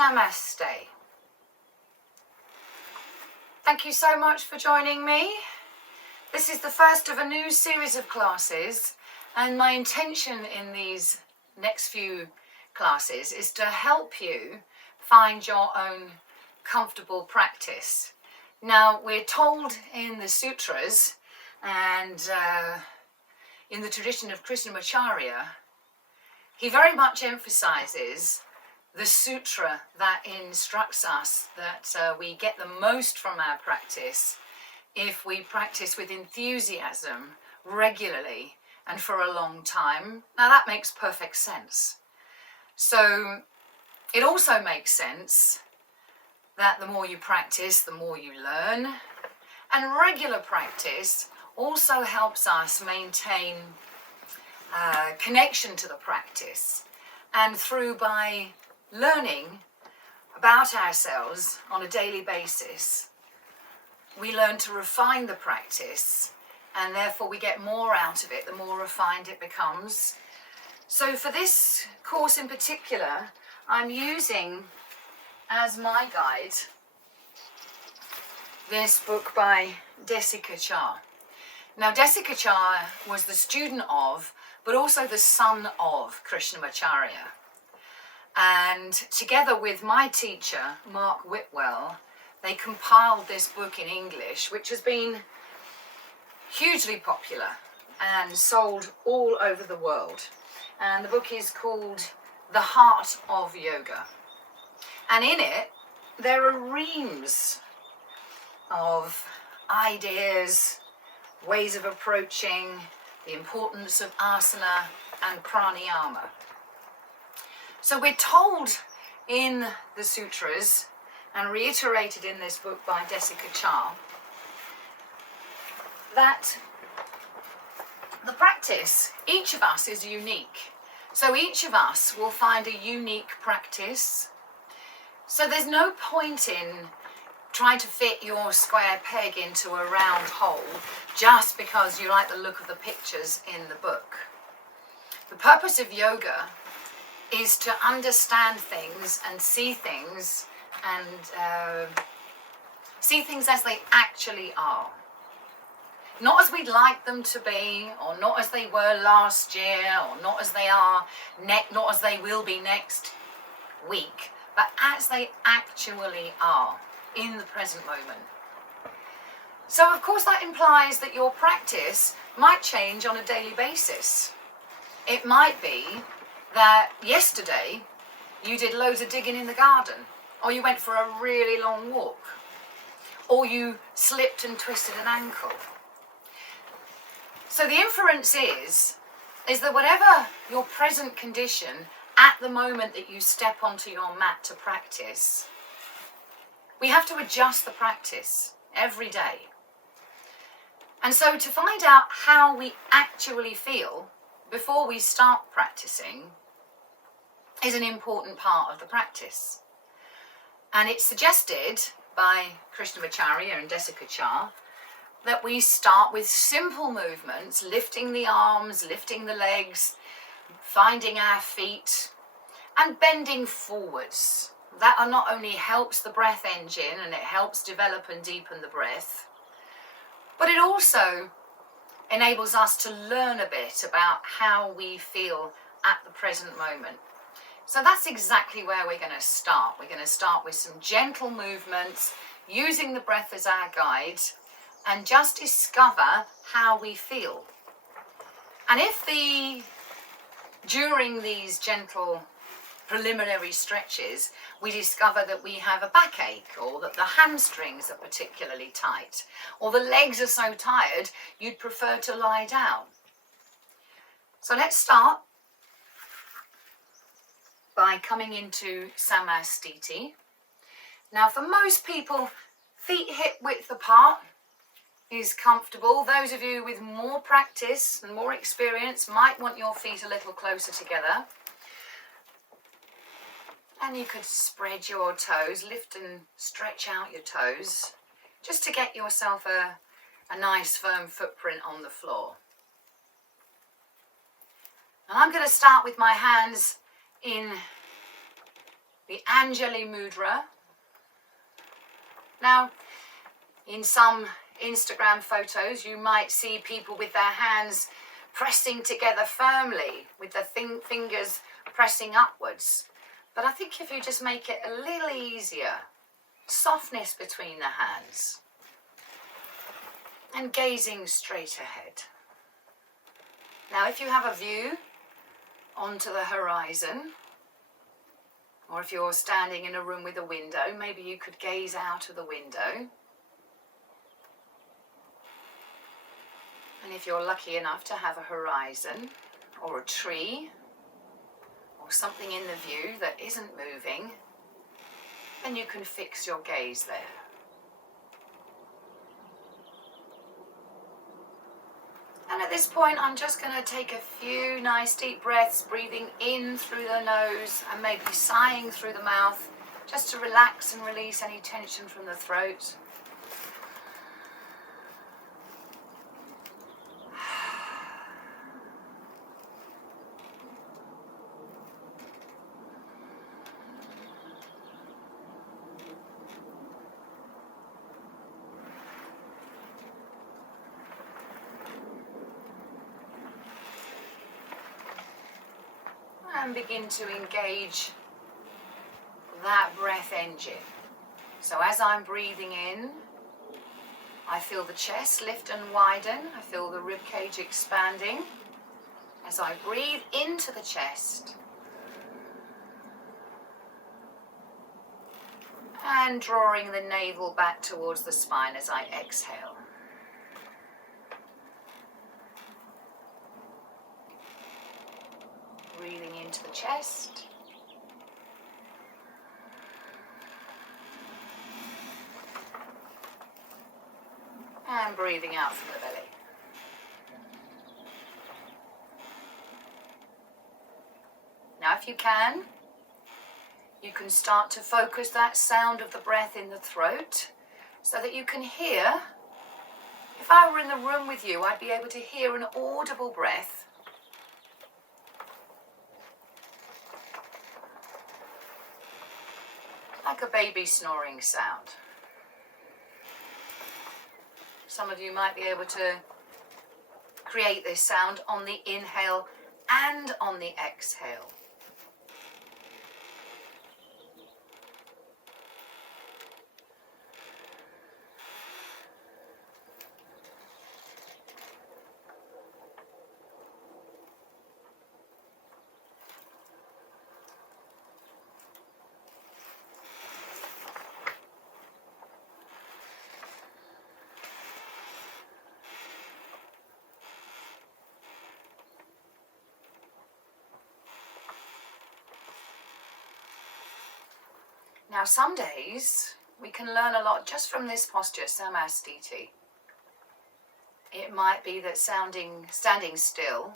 Namaste. Thank you so much for joining me. This is the first of a new series of classes, and my intention in these next few classes is to help you find your own comfortable practice. Now, we're told in the sutras and in the tradition of Krishnamacharya, he very much emphasizes the sutra that instructs us that we get the most from our practice if we practice with enthusiasm regularly and for a long time. Now that makes perfect sense. So it also makes sense that the more you practice, the more you learn. And regular practice also helps us maintain connection to the practice. And by learning about ourselves on a daily basis, we learn to refine the practice, and therefore we get more out of it the more refined it becomes. So for this course in particular, I'm using as my guide this book by Desikachar. Now, Desikachar was the student of, but also the son of Krishnamacharya. And together with my teacher, Mark Whitwell, they compiled this book in English, which has been hugely popular and sold all over the world. And the book is called The Heart of Yoga. And in it, there are reams of ideas, ways of approaching the importance of asana and pranayama. So we're told in the sutras, and reiterated in this book by Desikachar, that the practice, each of us is unique. So each of us will find a unique practice. So there's no point in trying to fit your square peg into a round hole just because you like the look of the pictures in the book. The purpose of yoga is to understand things and see things as they actually are. Not as we'd like them to be, or not as they were last year, or not as they are, not as they will be next week, but as they actually are in the present moment. So of course that implies that your practice might change on a daily basis. It might be that yesterday you did loads of digging in the garden, or you went for a really long walk, or you slipped and twisted an ankle. So the inference is that whatever your present condition at the moment that you step onto your mat to practice, we have to adjust the practice every day. And so to find out how we actually feel before we start practicing is an important part of the practice. And it's suggested by Krishnamacharya and Desikachar that we start with simple movements, lifting the arms, lifting the legs, finding our feet, and bending forwards. That not only helps the breath engine and it helps develop and deepen the breath, but it also enables us to learn a bit about how we feel at the present moment. So that's exactly where we're going to start. We're going to start with some gentle movements, using the breath as our guide, and just discover how we feel. And if during these gentle preliminary stretches, we discover that we have a backache, or that the hamstrings are particularly tight, or the legs are so tired you'd prefer to lie down. So let's start by coming into Samastiti. Now for most people, feet hip width apart is comfortable. Those of you with more practice and more experience might want your feet a little closer together. And you could spread your toes, lift and stretch out your toes, just to get yourself a nice firm footprint on the floor. And I'm going to start with my hands in the Angeli Mudra. Now, in some Instagram photos, you might see people with their hands pressing together firmly, with the fingers pressing upwards. But I think if you just make it a little easier, softness between the hands, and gazing straight ahead. Now, if you have a view onto the horizon, or if you're standing in a room with a window, maybe you could gaze out of the window. And if you're lucky enough to have a horizon or a tree or something in the view that isn't moving, then you can fix your gaze there. And at this point, I'm just going to take a few nice deep breaths, breathing in through the nose and maybe sighing through the mouth, just to relax and release any tension from the throat. And begin to engage that breath engine. So as I'm breathing in, I feel the chest lift and widen. I feel the rib cage expanding. As I breathe into the chest and drawing the navel back towards the spine as I exhale. Breathing into the chest. And breathing out from the belly. Now, if you can start to focus that sound of the breath in the throat so that you can hear. If I were in the room with you, I'd be able to hear an audible breath. Like a baby snoring sound. Some of you might be able to create this sound on the inhale and on the exhale. Now, some days we can learn a lot just from this posture, Samastiti. It might be that standing still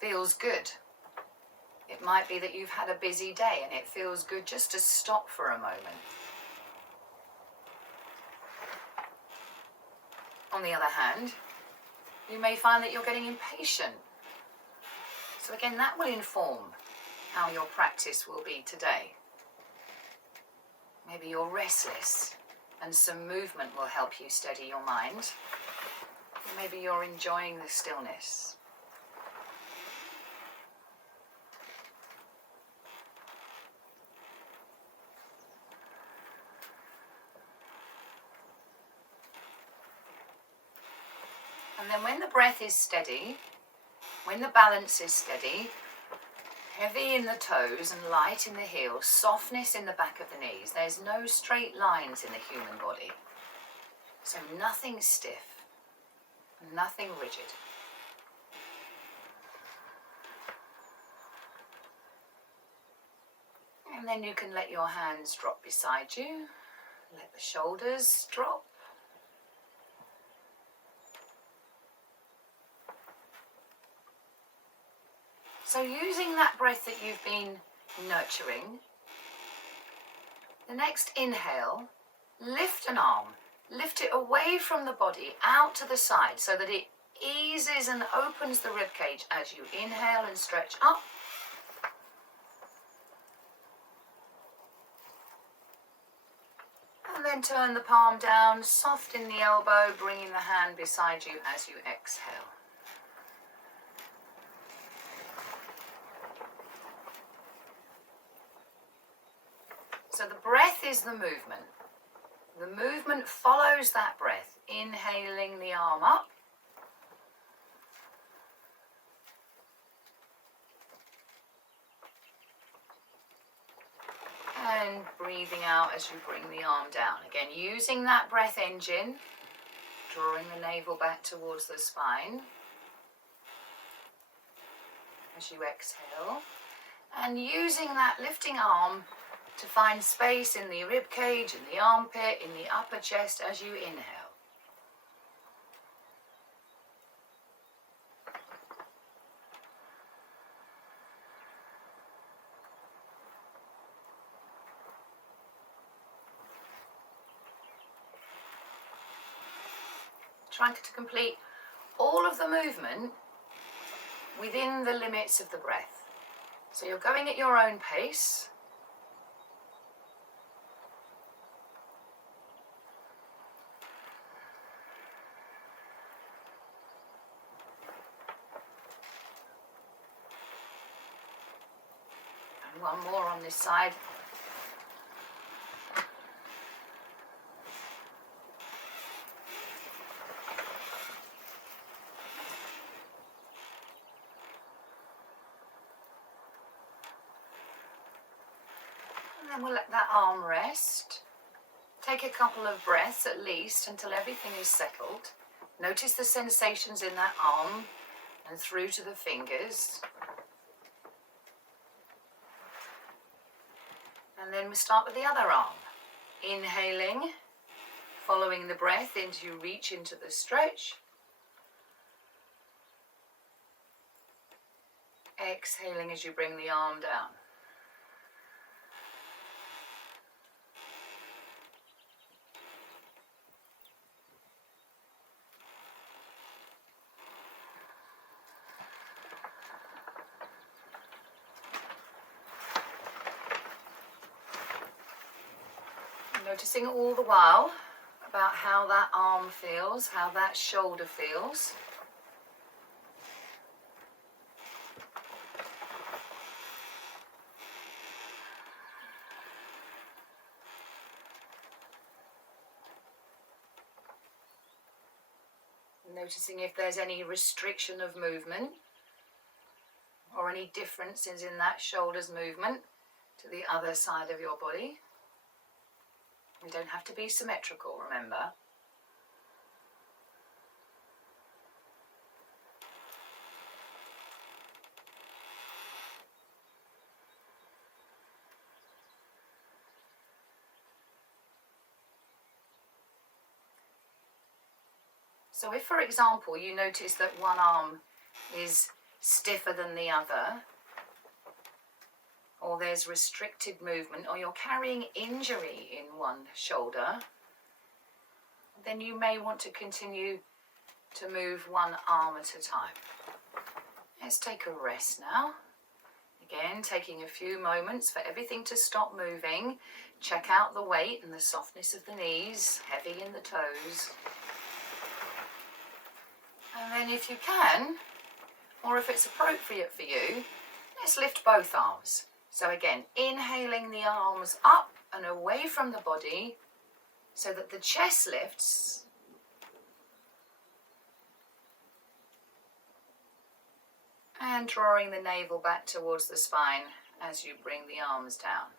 feels good. It might be that you've had a busy day and it feels good just to stop for a moment. On the other hand, you may find that you're getting impatient. So again, that will inform how your practice will be today. Maybe you're restless and some movement will help you steady your mind. Maybe you're enjoying the stillness. And then when the breath is steady, when the balance is steady, heavy in the toes and light in the heels, softness in the back of the knees. There's no straight lines in the human body. So nothing stiff, nothing rigid. And then you can let your hands drop beside you. Let the shoulders drop. So using that breath that you've been nurturing, the next inhale, lift an arm, lift it away from the body, out to the side, so that it eases and opens the ribcage as you inhale and stretch up. then turn the palm down, soften the elbow, bringing the hand beside you as you exhale. So the breath is the movement. The movement follows that breath, inhaling the arm up. And breathing out as you bring the arm down. Again, using that breath engine, drawing the navel back towards the spine as you exhale. And using that lifting arm to find space in the rib cage, in the armpit, in the upper chest as you inhale. Trying to complete all of the movement within the limits of the breath. So you're going at your own pace. And one more on this side. And we'll let that arm rest. Take a couple of breaths at least until everything is settled. Notice the sensations in that arm and through to the fingers. And then we start with the other arm. Inhaling, following the breath as you reach into the stretch. Exhaling as you bring the arm down. Noticing all the while about how that arm feels, how that shoulder feels. Noticing if there's any restriction of movement or any differences in that shoulder's movement to the other side of your body. We don't have to be symmetrical, remember. So if, for example, you notice that one arm is stiffer than the other, or there's restricted movement, or you're carrying injury in one shoulder, then you may want to continue to move one arm at a time. Let's take a rest now. Again, taking a few moments for everything to stop moving. Check out the weight and the softness of the knees, heavy in the toes. And then if you can, or if it's appropriate for you, let's lift both arms. So again, inhaling the arms up and away from the body so that the chest lifts. And drawing the navel back towards the spine as you bring the arms down.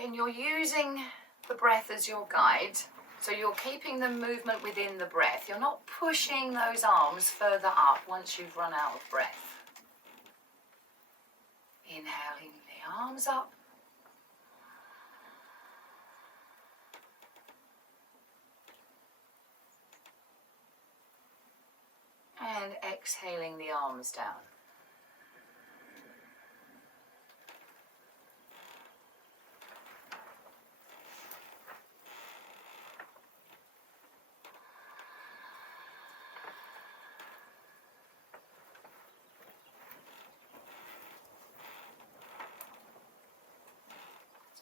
Again, you're using the breath as your guide, so you're keeping the movement within the breath. You're not pushing those arms further up once you've run out of breath. Inhaling the arms up. And exhaling the arms down.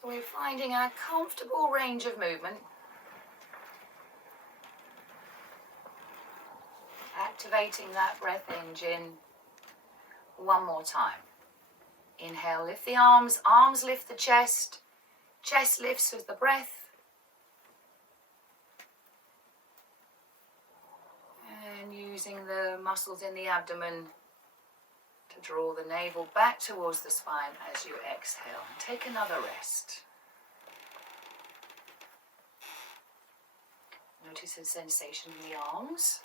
So we're finding a comfortable range of movement. Activating that breath engine one more time. Inhale, lift the arms, arms lift the chest lifts with the breath. And using the muscles in the abdomen to draw the navel back towards the spine as you exhale. And take another rest. Notice the sensation in the arms.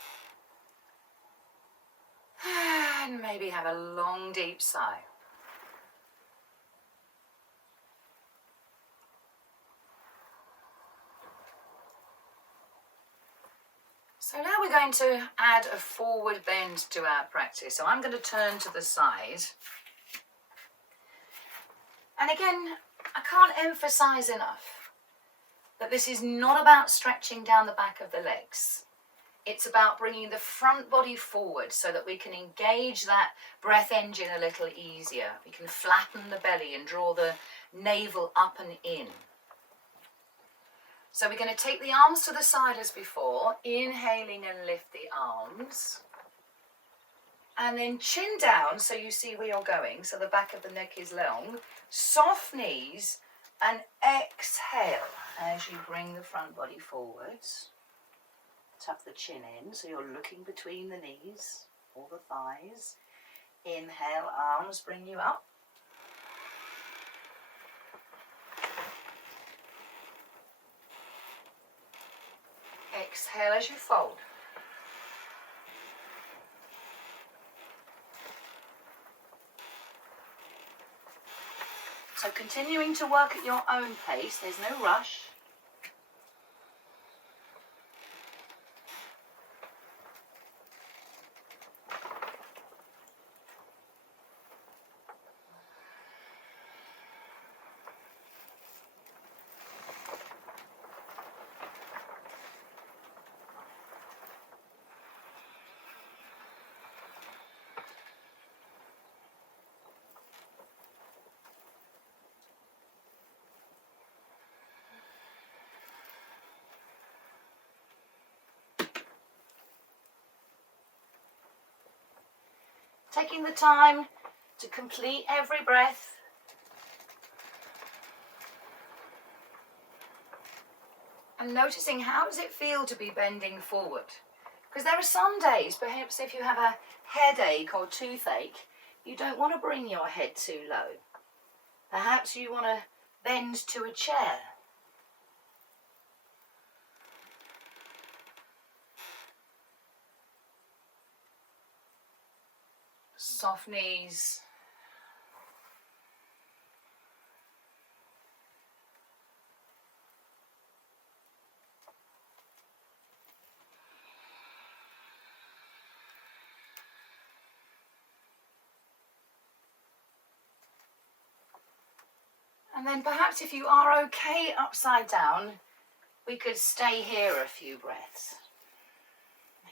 And maybe have a long, deep sigh. So now we're going to add a forward bend to our practice. So I'm going to turn to the side. And again, I can't emphasize enough that this is not about stretching down the back of the legs. It's about bringing the front body forward so that we can engage that breath engine a little easier. We can flatten the belly and draw the navel up and in. So we're going to take the arms to the side as before, inhaling and lift the arms. And then chin down so you see where you're going, so the back of the neck is long. Soft knees and exhale as you bring the front body forwards. Tuck the chin in so you're looking between the knees or the thighs. Inhale, arms bring you up. Exhale as you fold. So continuing to work at your own pace, there's no rush. Taking the time to complete every breath. And noticing how does it feel to be bending forward. Because there are some days, perhaps if you have a headache or toothache, you don't want to bring your head too low. Perhaps you want to bend to a chair. Soft knees. And then perhaps if you are okay upside down, we could stay here a few breaths.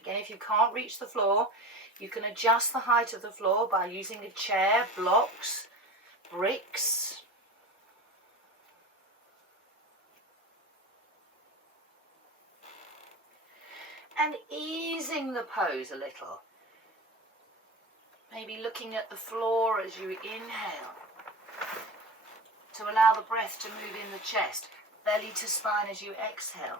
Again, if you can't reach the floor, you can adjust the height of the floor by using a chair, blocks, bricks. And easing the pose a little. Maybe looking at the floor as you inhale to allow the breath to move in the chest, belly to spine as you exhale.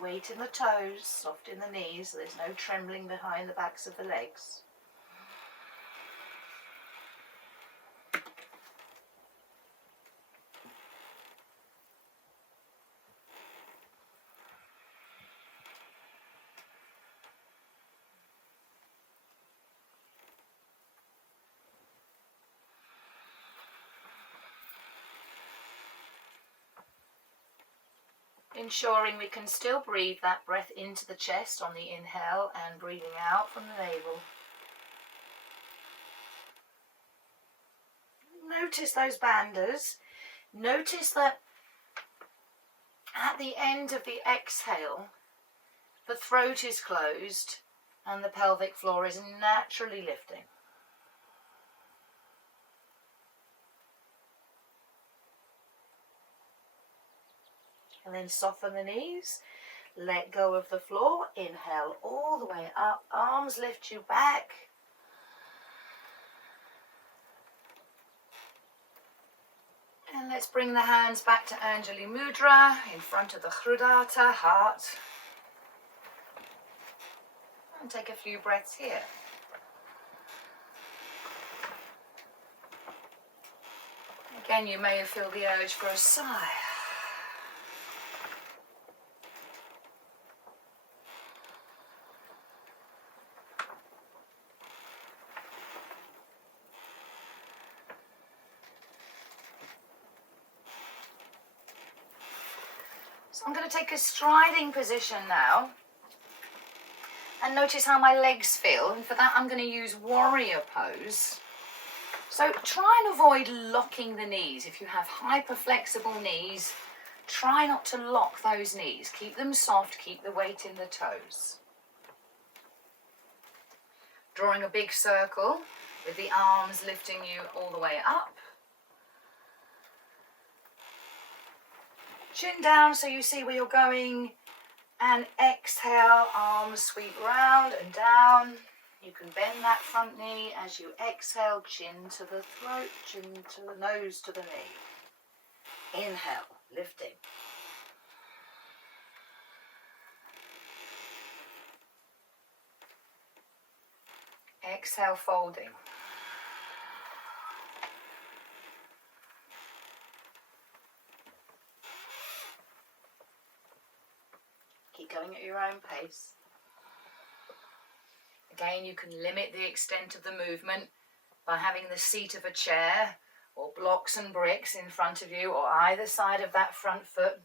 Weight in the toes, soft in the knees, so there's no trembling behind the backs of the legs. Ensuring we can still breathe that breath into the chest on the inhale and breathing out from the navel. notice those bandhas. Notice that at the end of the exhale, the throat is closed and the pelvic floor is naturally lifting. And then soften the knees, let go of the floor, inhale all the way up, arms lift you back. And let's bring the hands back to Angeli Mudra in front of the Hrudata, heart. And take a few breaths here. Again, you may feel the urge for a sigh. So I'm going to take a striding position now. And notice how my legs feel. And for that, I'm going to use warrior pose. So try and avoid locking the knees. If you have hyperflexible knees, try not to lock those knees. Keep them soft, keep the weight in the toes. Drawing a big circle with the arms lifting you all the way up. Chin down so you see where you're going. And exhale, arms sweep round and down. You can bend that front knee as you exhale, chin to the throat, chin to the nose to the knee. Inhale, lifting. Exhale, folding. Keep going at your own pace. Again, you can limit the extent of the movement by having the seat of a chair or blocks and bricks in front of you or either side of that front foot.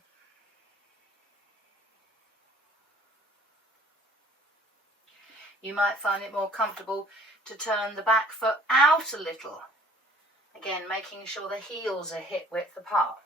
You might find it more comfortable to turn the back foot out a little. Again, making sure the heels are hip width apart.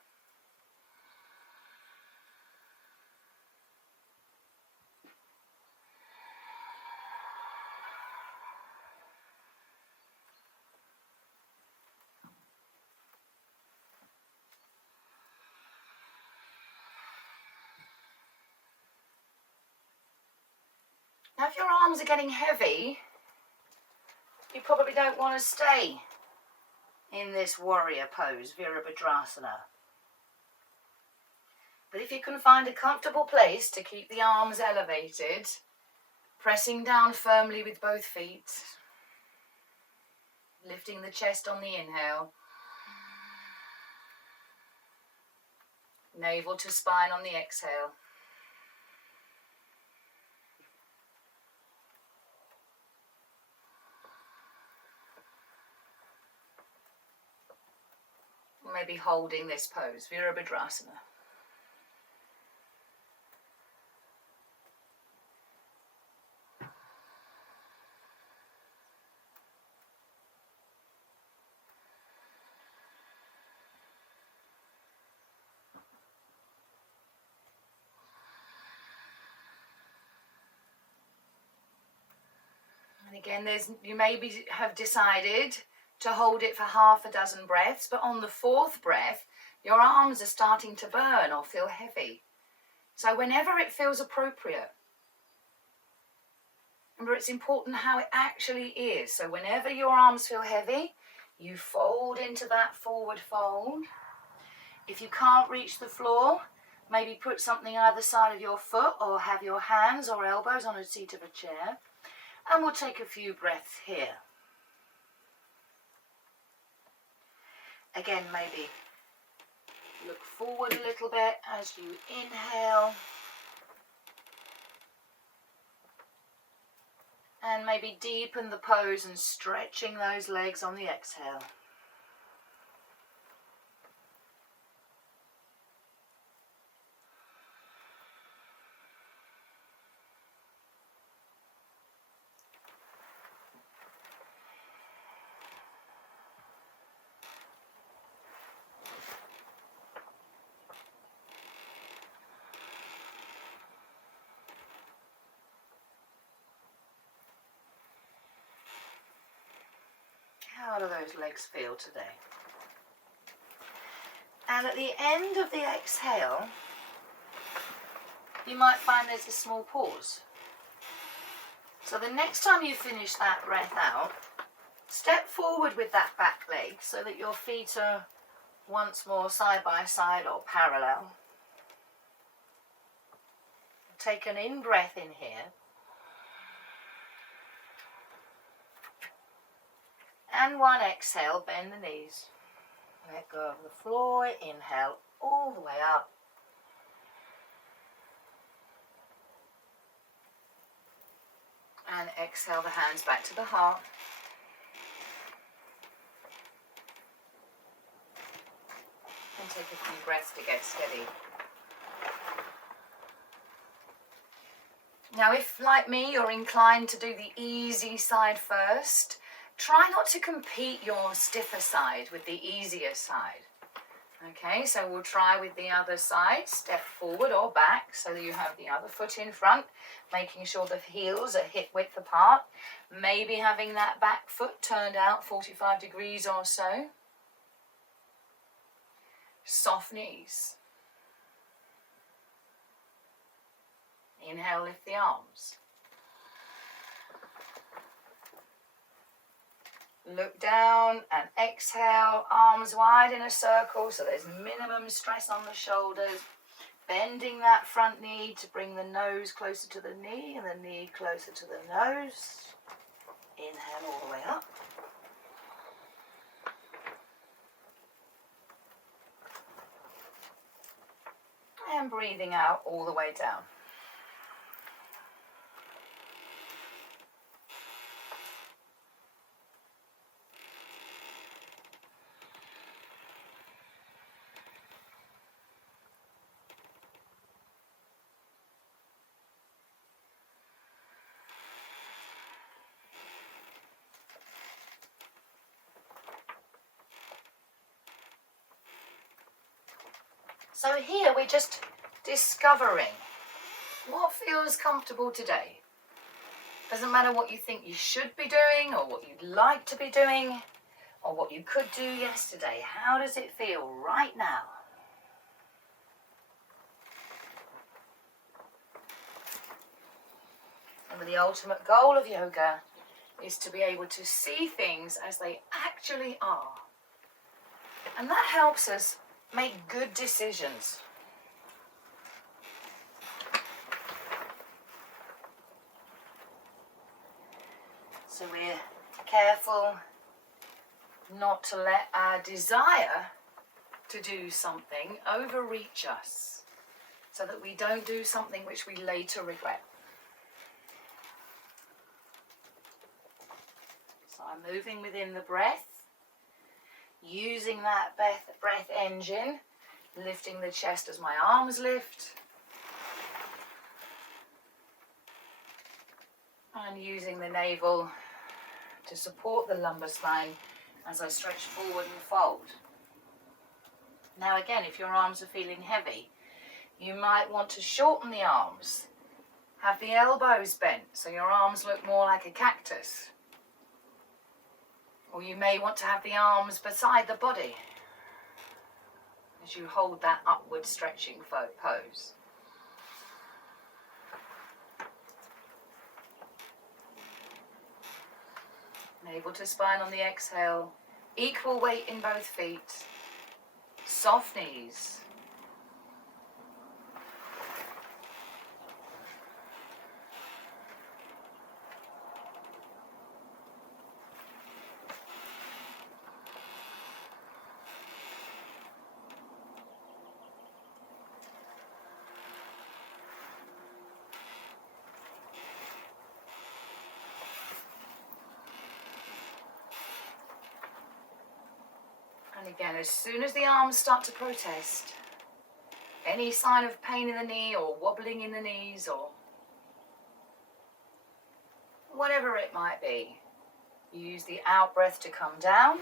Now, if your arms are getting heavy, you probably don't want to stay in this warrior pose, Virabhadrasana. But if you can find a comfortable place to keep the arms elevated, pressing down firmly with both feet, lifting the chest on the inhale, navel to spine on the exhale. Maybe holding this pose, Virabhadrasana. And again, you maybe have decided to hold it for half a dozen breaths, but on the fourth breath, your arms are starting to burn or feel heavy. So whenever it feels appropriate, remember it's important how it actually is. So whenever your arms feel heavy, you fold into that forward fold. If you can't reach the floor, maybe put something either side of your foot or have your hands or elbows on a seat of a chair. And we'll take a few breaths here. Again, maybe look forward a little bit as you inhale. And maybe deepen the pose and stretching those legs on the exhale. How do those legs feel today? And at the end of the exhale, you might find there's a small pause. So the next time you finish that breath out, step forward with that back leg so that your feet are once more side by side or parallel. Take an in-breath in here. And one exhale, bend the knees. Let go of the floor, inhale all the way up. And exhale the hands back to the heart. And take a few breaths to get steady. Now if, like me, you're inclined to do the easy side first, try not to compete your stiffer side with the easier side. Okay, so we'll try with the other side. Step forward or back so that you have the other foot in front, making sure the heels are hip width apart. Maybe having that back foot turned out 45 degrees or so. Soft knees. Inhale, lift the arms. Look down and exhale, arms wide in a circle so there's minimum stress on the shoulders. Bending that front knee to bring the nose closer to the knee and the knee closer to the nose. Inhale all the way up. And breathing out all the way down. So here we're just discovering what feels comfortable today. Doesn't matter what you think you should be doing or what you'd like to be doing or what you could do yesterday. How does it feel right now? Remember, the ultimate goal of yoga is to be able to see things as they actually are. And that helps us make good decisions. So we're careful not to let our desire to do something overreach us so that we don't do something which we later regret. So I'm moving within the breath. Using that breath engine, lifting the chest as my arms lift. And using the navel to support the lumbar spine as I stretch forward and fold. Now again, if your arms are feeling heavy, you might want to shorten the arms. Have the elbows bent so your arms look more like a cactus. Or you may want to have the arms beside the body as you hold that upward stretching pose. Navel to spine on the exhale. Equal weight in both feet. Soft knees. And again, as soon as the arms start to protest, any sign of pain in the knee or wobbling in the knees or whatever it might be, use the out breath to come down.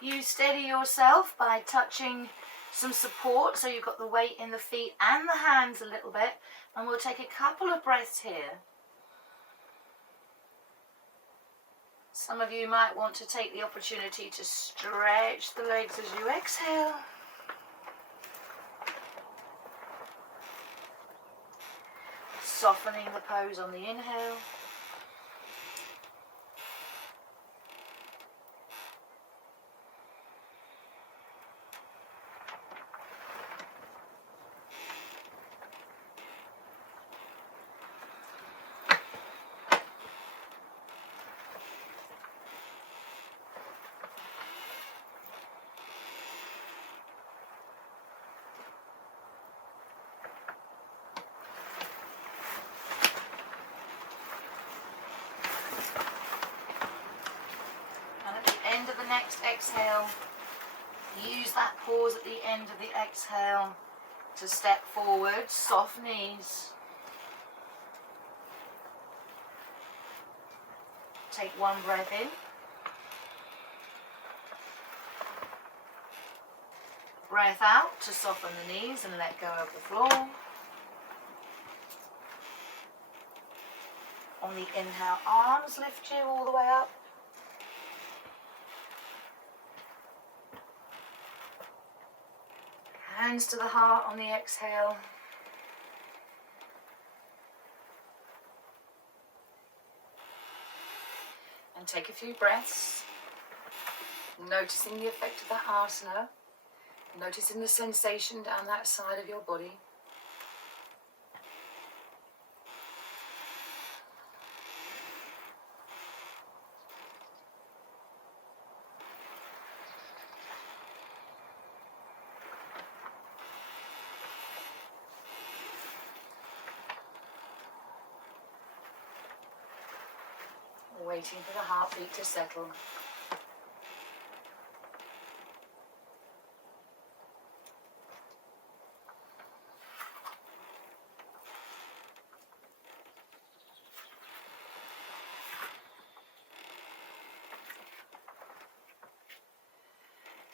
You steady yourself by touching some support so you've got the weight in the feet and the hands a little bit, and we'll take a couple of breaths here Some of you might want to take the opportunity to stretch the legs as you exhale. Softening the pose on the inhale. End of the next exhale, use that pause at the end of the exhale to step forward, soft knees. Take one breath in. Breath out to soften the knees and let go of the floor. On the inhale, arms lift you all the way up. Hands to the heart on the exhale. And take a few breaths, noticing the effect of that asana, noticing the sensation down that side of your body. Waiting for the heartbeat to settle.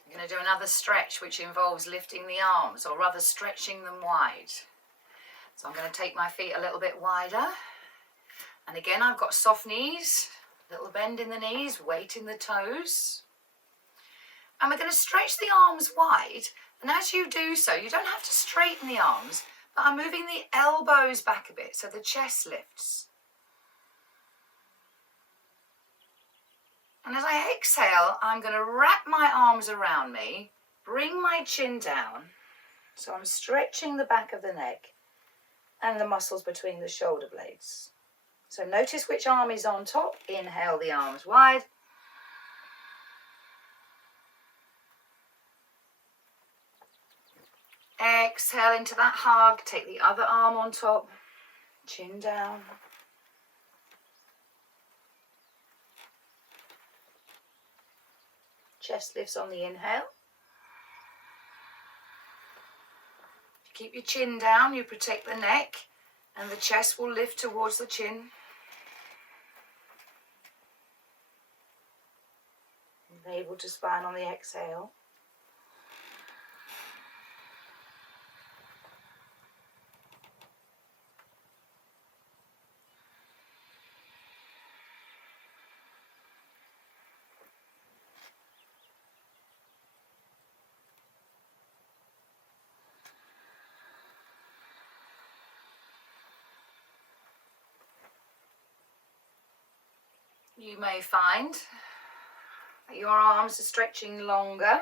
I'm going to do another stretch which involves lifting the arms, or rather stretching them wide. So I'm going to take my feet a little bit wider. And again, I've got soft knees. Little bend in the knees, weight in the toes. And we're going to stretch the arms wide. And as you do so, you don't have to straighten the arms, but I'm moving the elbows back a bit so the chest lifts. And as I exhale, I'm going to wrap my arms around me, bring my chin down. So I'm stretching the back of the neck and the muscles between the shoulder blades. So notice which arm is on top. Inhale the arms wide. Exhale into that hug. Take the other arm on top. Chin down. Chest lifts on the inhale. If you keep your chin down, you protect the neck and the chest will lift towards the chin. Navel to spine on the exhale. You may find that your arms are stretching longer.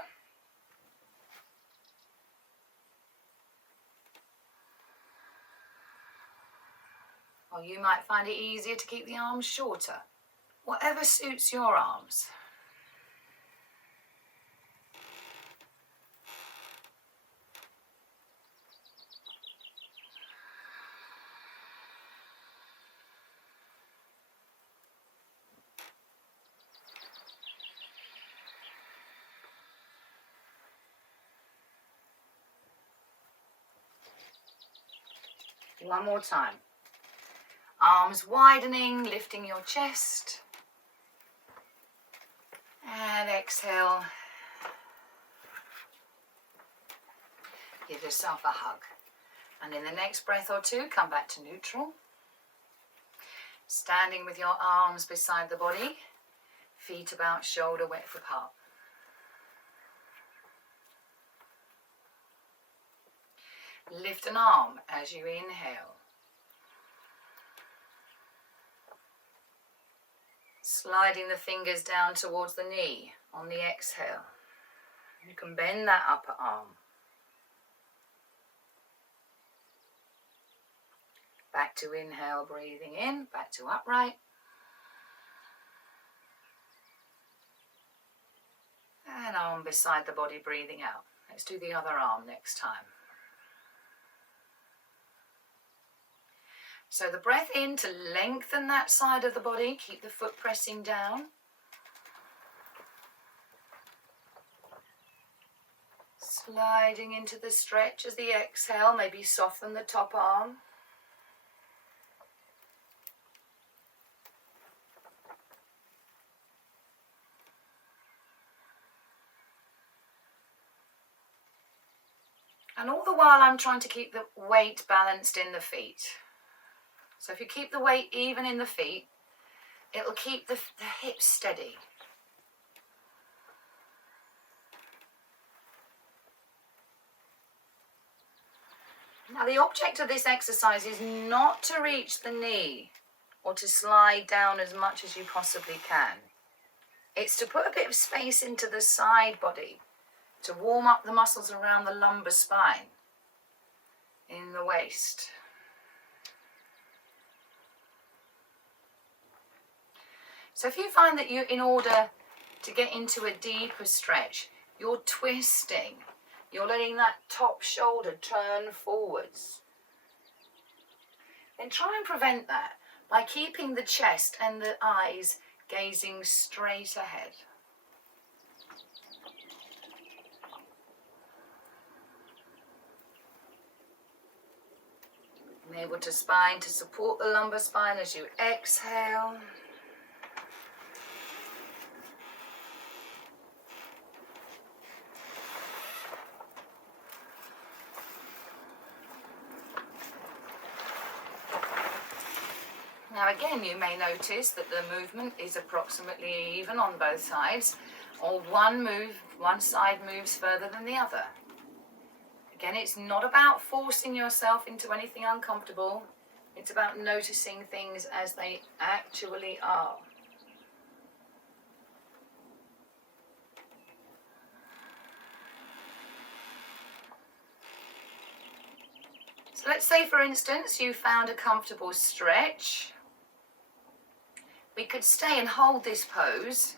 Or you might find it easier to keep the arms shorter. Whatever suits your arms. One more time. Arms widening, lifting your chest. And exhale. Give yourself a hug. And in the next breath or two, come back to neutral. Standing with your arms beside the body. Feet about shoulder width apart. Lift an arm as you inhale. Sliding the fingers down towards the knee on the exhale. You can bend that upper arm. Back to inhale, breathing in, back to upright. And arm beside the body, breathing out. Let's do the other arm next time. So the breath in to lengthen that side of the body, keep the foot pressing down. Sliding into the stretch as the exhale, maybe soften the top arm. And all the while I'm trying to keep the weight balanced in the feet. So if you keep the weight even in the feet, it'll keep the hips steady. Now the object of this exercise is not to reach the knee or to slide down as much as you possibly can. It's to put a bit of space into the side body, to warm up the muscles around the lumbar spine in the waist. So if you find that in order to get into a deeper stretch, you're twisting, you're letting that top shoulder turn forwards, then try and prevent that by keeping the chest and the eyes gazing straight ahead. Navel to spine to support the lumbar spine as you exhale. Now again, you may notice that the movement is approximately even on both sides, or one side moves further than the other. Again, it's not about forcing yourself into anything uncomfortable. It's about noticing things as they actually are. So let's say, for instance, you found a comfortable stretch. We could stay and hold this pose.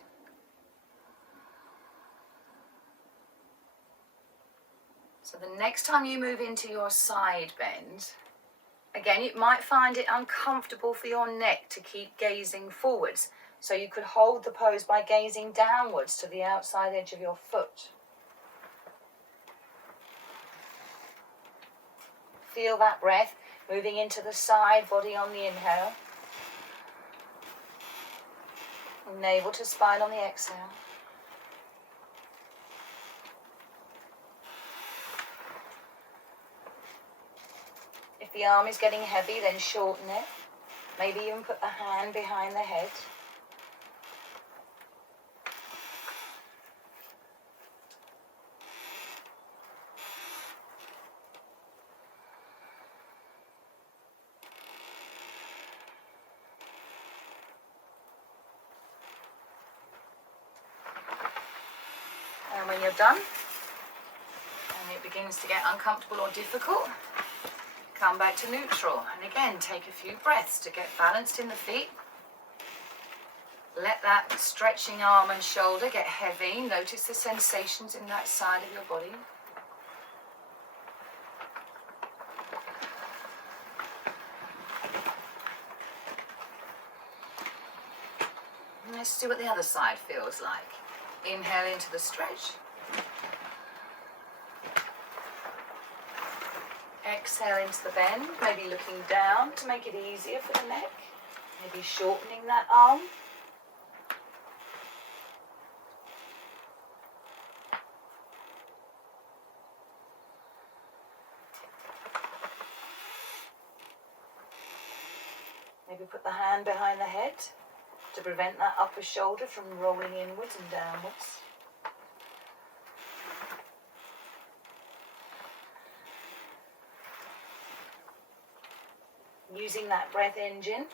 So the next time you move into your side bend, again, you might find it uncomfortable for your neck to keep gazing forwards. So you could hold the pose by gazing downwards to the outside edge of your foot. Feel that breath moving into the side body on the inhale. Navel to spine on the exhale. If the arm is getting heavy, then shorten it. Maybe even put the hand behind the head. And when you're done, and it begins to get uncomfortable or difficult, come back to neutral. And again, take a few breaths to get balanced in the feet. Let that stretching arm and shoulder get heavy. Notice the sensations in that side of your body. And let's see what the other side feels like. Inhale into the stretch. Exhale into the bend, maybe looking down to make it easier for the neck. Maybe shortening that arm. Maybe put the hand behind the head. to prevent that upper shoulder from rolling inwards and downwards. Using that breath engine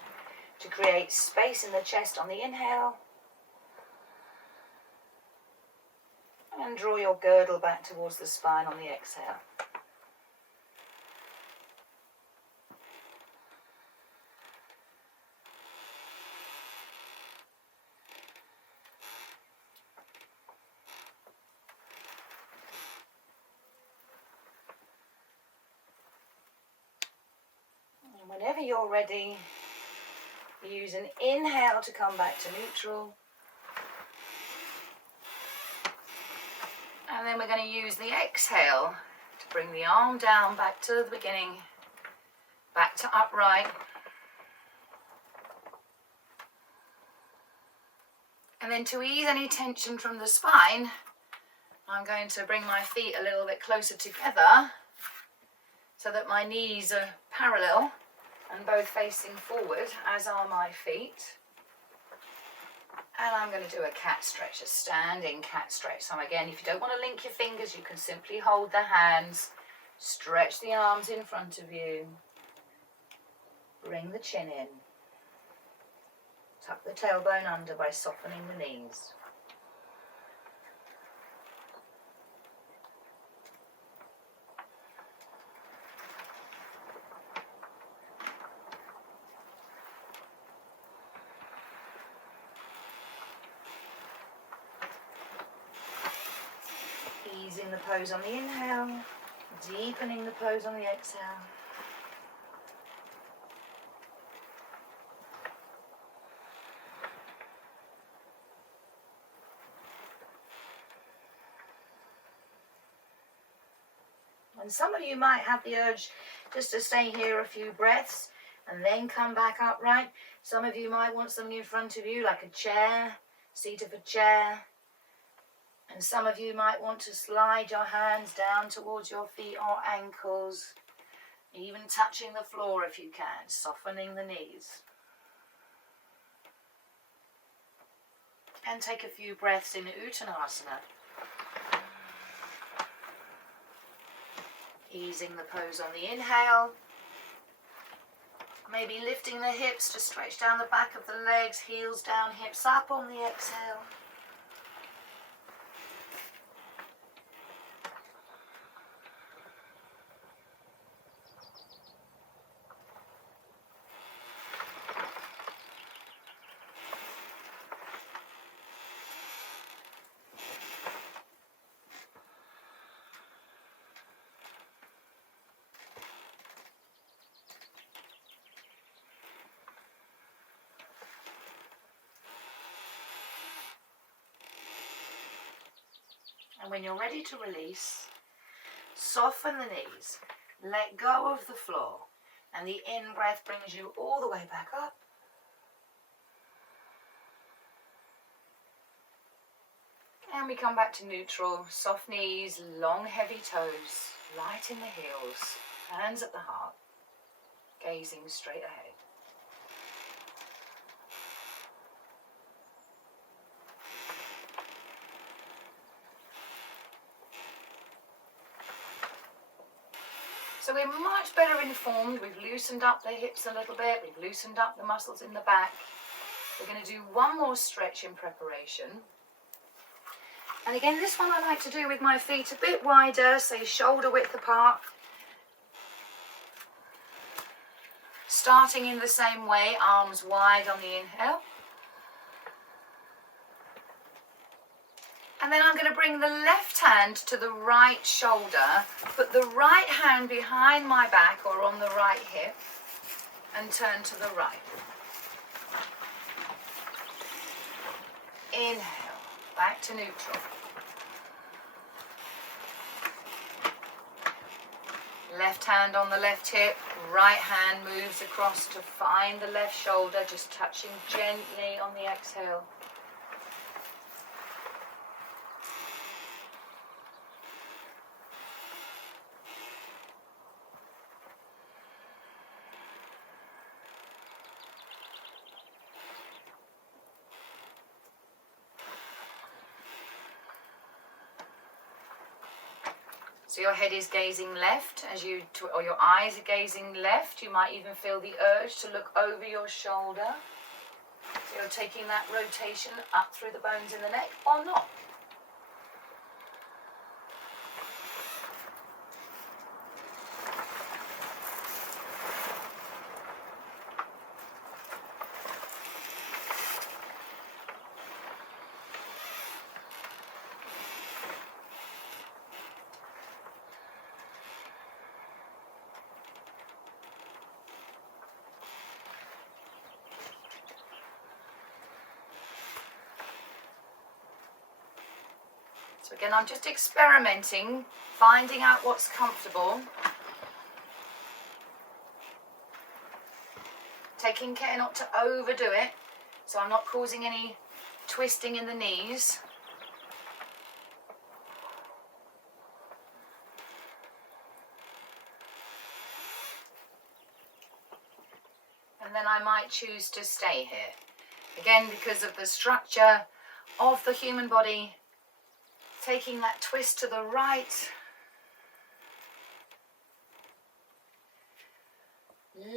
to create space in the chest on the inhale. And draw your girdle back towards the spine on the exhale. And whenever you're ready, use an inhale to come back to neutral. And then we're going to use the exhale to bring the arm down back to the beginning, back to upright. And then to ease any tension from the spine, I'm going to bring my feet a little bit closer together so that my knees are parallel and both facing forward, as are my feet. And I'm going to do a cat stretch, a standing cat stretch. So again, if you don't want to link your fingers, you can simply hold the hands, stretch the arms in front of you, bring the chin in, tuck the tailbone under by softening the knees. Easing the pose on the inhale, deepening the pose on the exhale. And some of you might have the urge just to stay here a few breaths and then come back upright. Some of you might want something in front of you, like a chair, seat of a chair. And some of you might want to slide your hands down towards your feet or ankles, even touching the floor if you can, softening the knees. And take a few breaths in Uttanasana. Easing the pose on the inhale. Maybe lifting the hips to stretch down the back of the legs, heels down, hips up on the exhale. And when you're ready to release, soften the knees, let go of the floor, and the in-breath brings you all the way back up. And we come back to neutral, soft knees, long heavy toes, light in the heels, hands at the heart, gazing straight ahead. So we're much better informed. We've loosened up the hips a little bit. We've loosened up the muscles in the back. We're going to do one more stretch in preparation. And again, this one I like to do with my feet a bit wider, say shoulder width apart. Starting in the same way, arms wide on the inhale. And then I'm going to bring the left hand to the right shoulder, put the right hand behind my back or on the right hip, and turn to the right. Inhale, back to neutral. Left hand on the left hip, right hand moves across to find the left shoulder, just touching gently on the exhale. So your head is gazing left or your eyes are gazing left. You might even feel the urge to look over your shoulder. So you're taking that rotation up through the bones in the neck or not. So again, I'm just experimenting, finding out what's comfortable. Taking care not to overdo it, so I'm not causing any twisting in the knees. And then I might choose to stay here. Again, because of the structure of the human body, taking that twist to the right.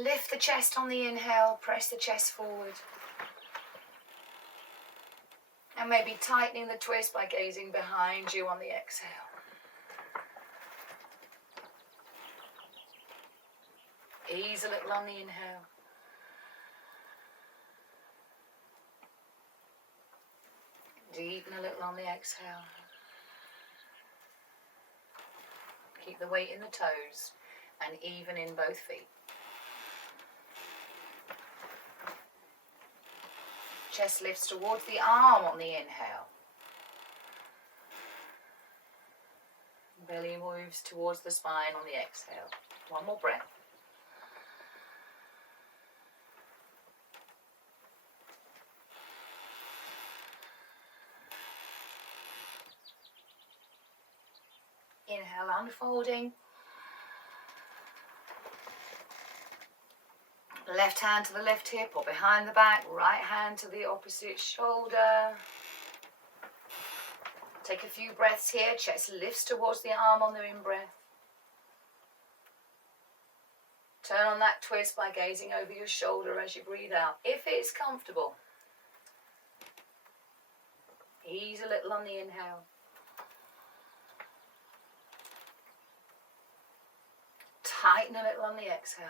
Lift the chest on the inhale, press the chest forward. And maybe tightening the twist by gazing behind you on the exhale. Ease a little on the inhale. Deepen a little on the exhale. Keep the weight in the toes and even in both feet. Chest lifts towards the arm on the inhale. Belly moves towards the spine on the exhale. One more breath. Inhale, unfolding. Left hand to the left hip or behind the back, right hand to the opposite shoulder. Take a few breaths here, chest lifts towards the arm on the in-breath. Turn on that twist by gazing over your shoulder as you breathe out, if it's comfortable. Ease a little on the inhale. Tighten a little on the exhale.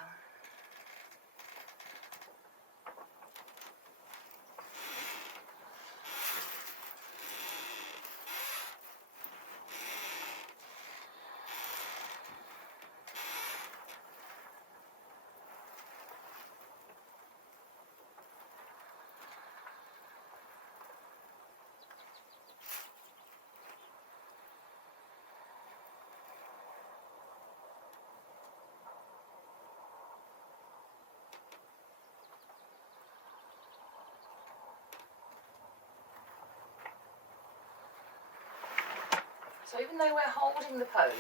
So even though we're holding the pose,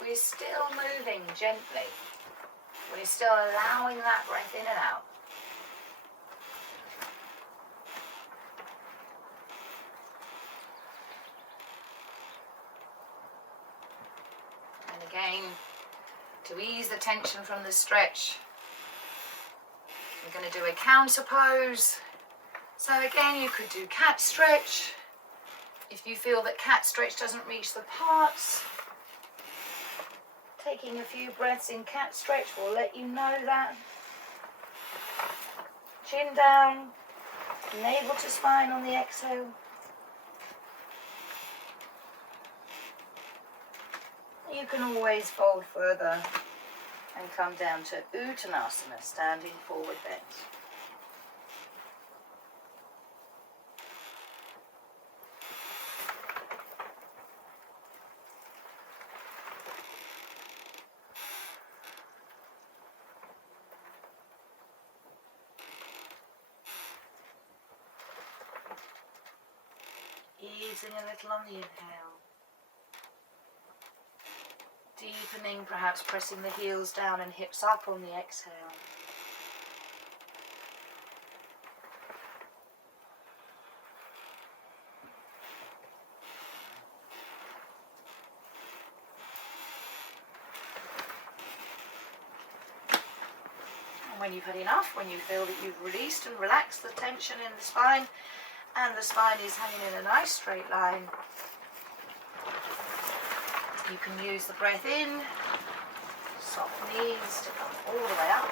we're still moving gently. We're still allowing that breath in and out. And again, to ease the tension from the stretch, we're going to do a counter pose. So again, you could do cat stretch. If you feel that cat stretch doesn't reach the parts, taking a few breaths in cat stretch will let you know that. Chin down, navel to spine on the exhale. You can always fold further and come down to Uttanasana, standing forward bent. Easing a little on the inhale. Deepening, perhaps pressing the heels down and hips up on the exhale. when you've had enough, when you feel that you've released and relaxed the tension in the spine, and the spine is hanging in a nice straight line, you can use the breath in, soft knees to come all the way up.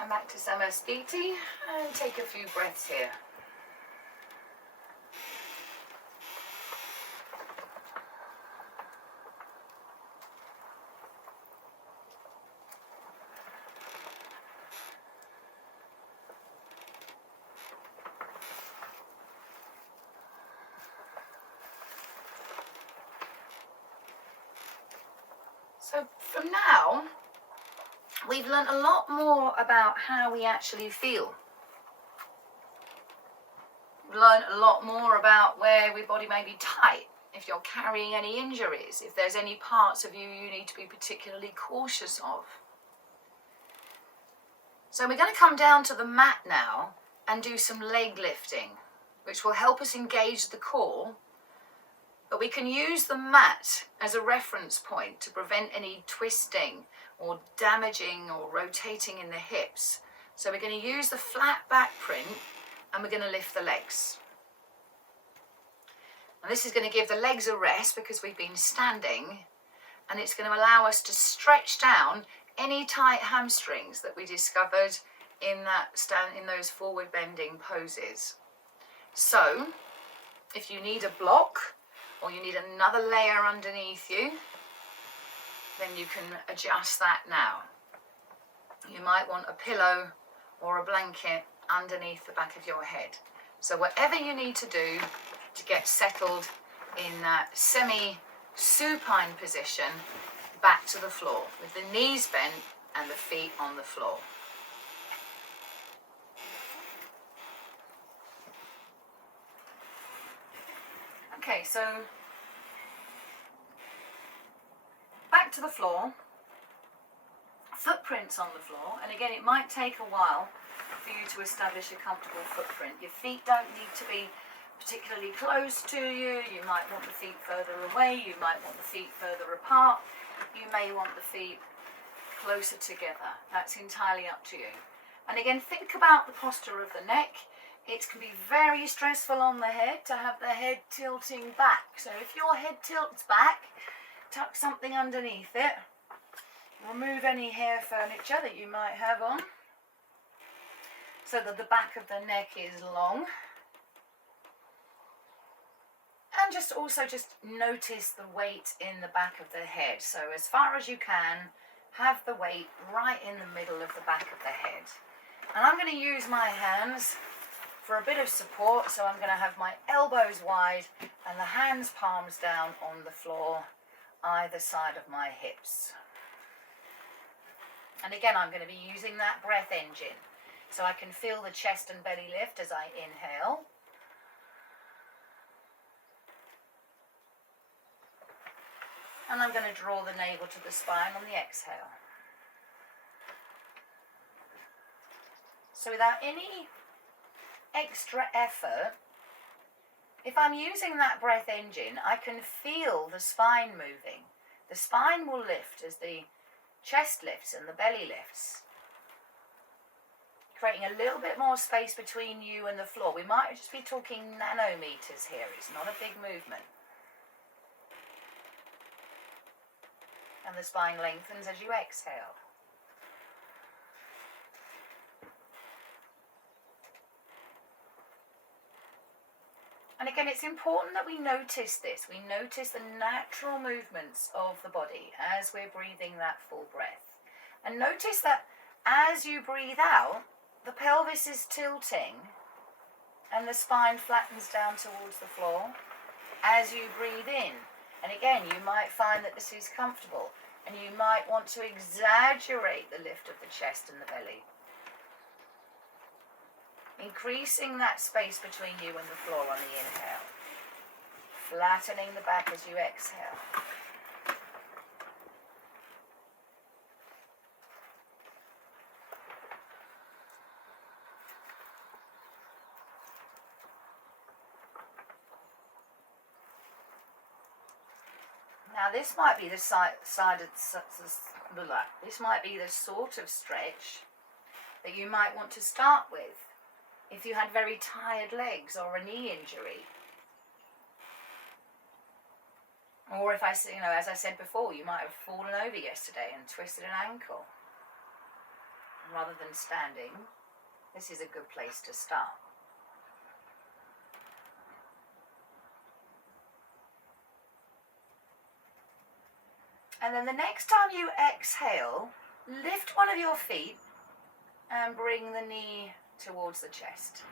And back to Samasthiti, and take a few breaths here. So from now, we've learnt a lot more about how we actually feel. We've learnt a lot more about where your body may be tight, if you're carrying any injuries, if there's any parts of you you need to be particularly cautious of. So we're going to come down to the mat now and do some leg lifting, which will help us engage the core. But we can use the mat as a reference point to prevent any twisting or damaging or rotating in the hips. So we're going to use the flat back print and we're going to lift the legs. And this is going to give the legs a rest because we've been standing, and it's going to allow us to stretch down any tight hamstrings that we discovered in those forward bending poses. So if you need a block, or you need another layer underneath you, then you can adjust that now. You might want a pillow or a blanket underneath the back of your head. So whatever you need to do to get settled in that semi-supine position, back to the floor, with the knees bent and the feet on the floor. Okay, so back to the floor, footprints on the floor, and again it might take a while for you to establish a comfortable footprint. Your feet don't need to be particularly close to you, you might want the feet further away, you might want the feet further apart, you may want the feet closer together. That's entirely up to you. And again, think about the posture of the neck. It can be very stressful on the head to have the head tilting back. So if your head tilts back, tuck something underneath it. Remove any hair furniture that you might have on, so that the back of the neck is long. And just notice the weight in the back of the head. So as far as you can, have the weight right in the middle of the back of the head. And I'm going to use my hands for a bit of support, so I'm going to have my elbows wide and the hands palms down on the floor, either side of my hips. And again, I'm going to be using that breath engine, so I can feel the chest and belly lift as I inhale. And I'm going to draw the navel to the spine on the exhale. So without any extra effort, if I'm using that breath engine, I can feel the spine moving. The spine will lift as the chest lifts and the belly lifts, creating a little bit more space between you and the floor. We might just be talking nanometers here. It's not a big movement. And the spine lengthens as you exhale. And again, it's important that we notice this. We notice the natural movements of the body as we're breathing that full breath. And notice that as you breathe out, the pelvis is tilting and the spine flattens down towards the floor as you breathe in. And again, you might find that this is comfortable, and you might want to exaggerate the lift of the chest and the belly, increasing that space between you and the floor on the inhale, flattening the back as you exhale. Now this might be the this might be the sort of stretch that you might want to start with if you had very tired legs or a knee injury. Or if as I said before, you might have fallen over yesterday and twisted an ankle. Rather than standing, this is a good place to start. And then the next time you exhale, lift one of your feet and bring the knee towards the chest.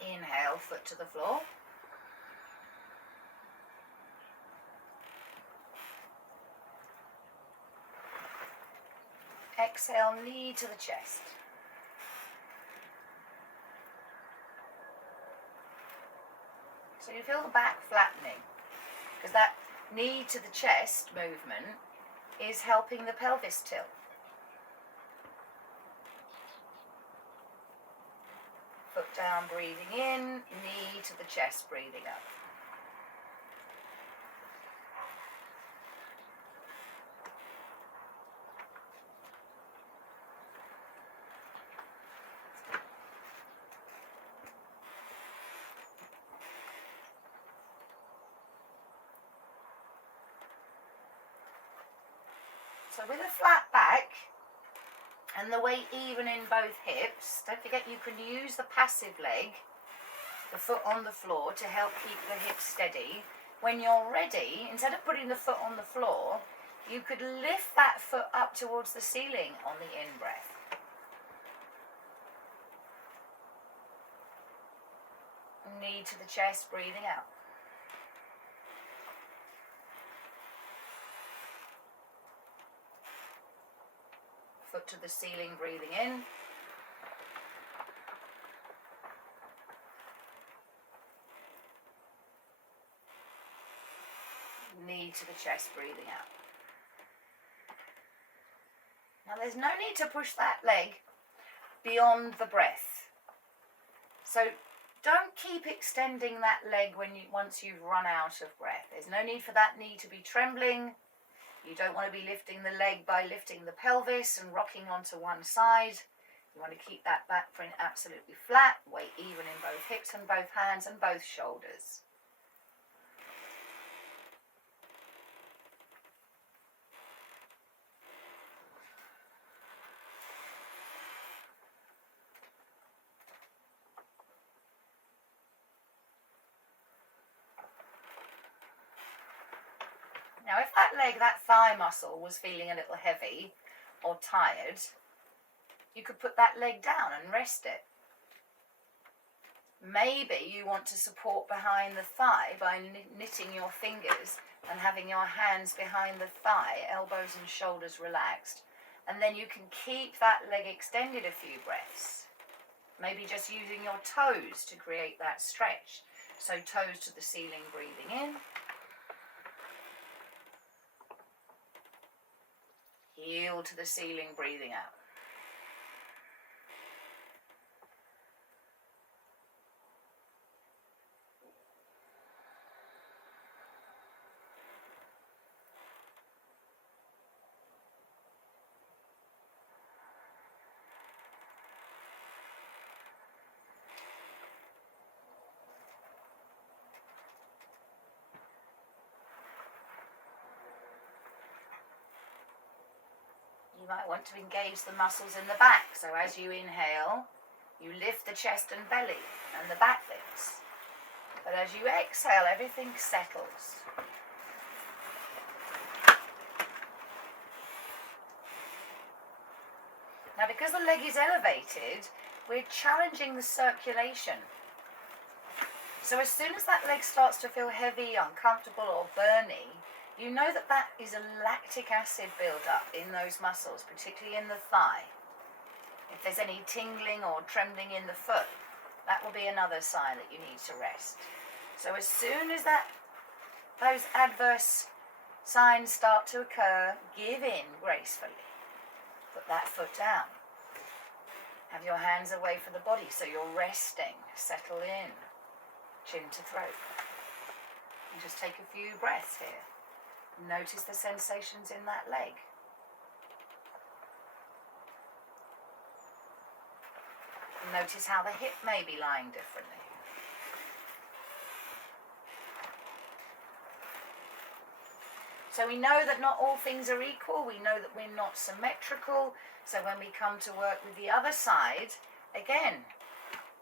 Inhale, foot to the floor. Exhale, knee to the chest. So you feel the back flattening, because that knee to the chest movement is helping the pelvis tilt. Foot down, breathing in, knee to the chest, breathing up. So with a flat back and the weight even in both hips, don't forget you can use the passive leg, the foot on the floor, to help keep the hips steady. When you're ready, instead of putting the foot on the floor, you could lift that foot up towards the ceiling on the in-breath. Knee to the chest, breathing out. Foot to the ceiling, breathing in. Knee to the chest, breathing out. Now there's no need to push that leg beyond the breath. So don't keep extending that leg once you've run out of breath. There's no need for that knee to be trembling. You don't want to be lifting the leg by lifting the pelvis and rocking onto one side. You want to keep that back print absolutely flat, weight even in both hips and both hands and both shoulders. Now if that leg, that thigh muscle was feeling a little heavy or tired, you could put that leg down and rest it. Maybe you want to support behind the thigh by knitting your fingers and having your hands behind the thigh, elbows and shoulders relaxed. And then you can keep that leg extended a few breaths. Maybe just using your toes to create that stretch. So toes to the ceiling, breathing in. Heel to the ceiling, breathing out. You might want to engage the muscles in the back. So as you inhale, you lift the chest and belly and the back lifts. But as you exhale, everything settles. Now because the leg is elevated, we're challenging the circulation. So as soon as that leg starts to feel heavy, uncomfortable or burny, you know that that is a lactic acid build-up in those muscles, particularly in the thigh. If there's any tingling or trembling in the foot, that will be another sign that you need to rest. So as soon as those adverse signs start to occur, give in gracefully. Put that foot down. Have your hands away from the body so you're resting. Settle in. chin to throat. And just take a few breaths here. Notice the sensations in that leg. Notice how the hip may be lying differently. So we know that not all things are equal. We know that we're not symmetrical. So when we come to work with the other side, again,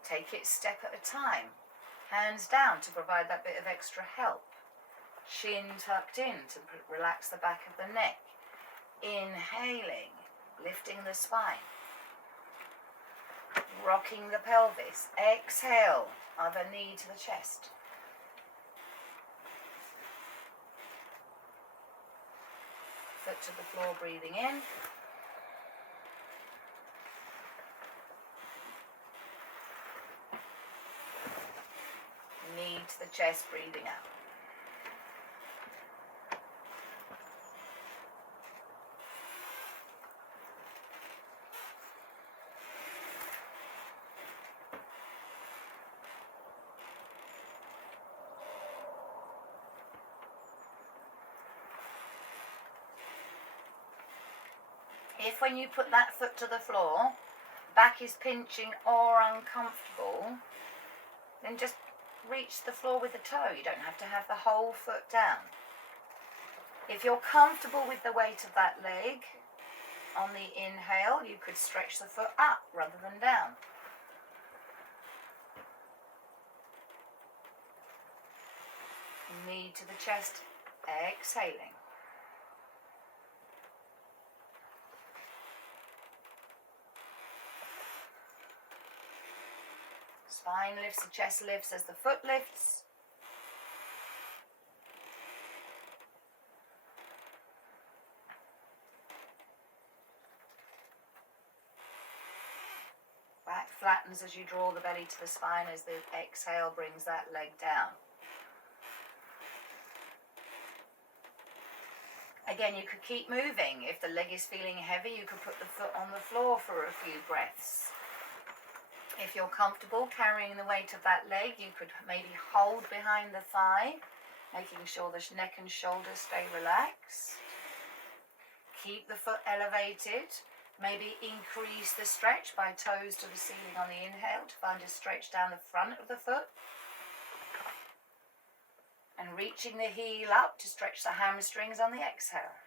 take it step at a time. Hands down to provide that bit of extra help. Chin tucked in to relax the back of the neck. Inhaling, lifting the spine. Rocking the pelvis. Exhale, other knee to the chest. Foot to the floor, breathing in. Knee to the chest, breathing out. If when you put that foot to the floor, back is pinching or uncomfortable, then just reach the floor with the toe. You don't have to have the whole foot down. If you're comfortable with the weight of that leg, on the inhale, you could stretch the foot up rather than down. Knee to the chest, exhaling. Spine lifts, the chest lifts as the foot lifts. Back flattens as you draw the belly to the spine as the exhale brings that leg down. Again, you could keep moving. If the leg is feeling heavy, you could put the foot on the floor for a few breaths. If you're comfortable carrying the weight of that leg, you could maybe hold behind the thigh, making sure the neck and shoulders stay relaxed. Keep the foot elevated. Maybe increase the stretch by toes to the ceiling on the inhale to find a stretch down the front of the foot. And reaching the heel up to stretch the hamstrings on the exhale.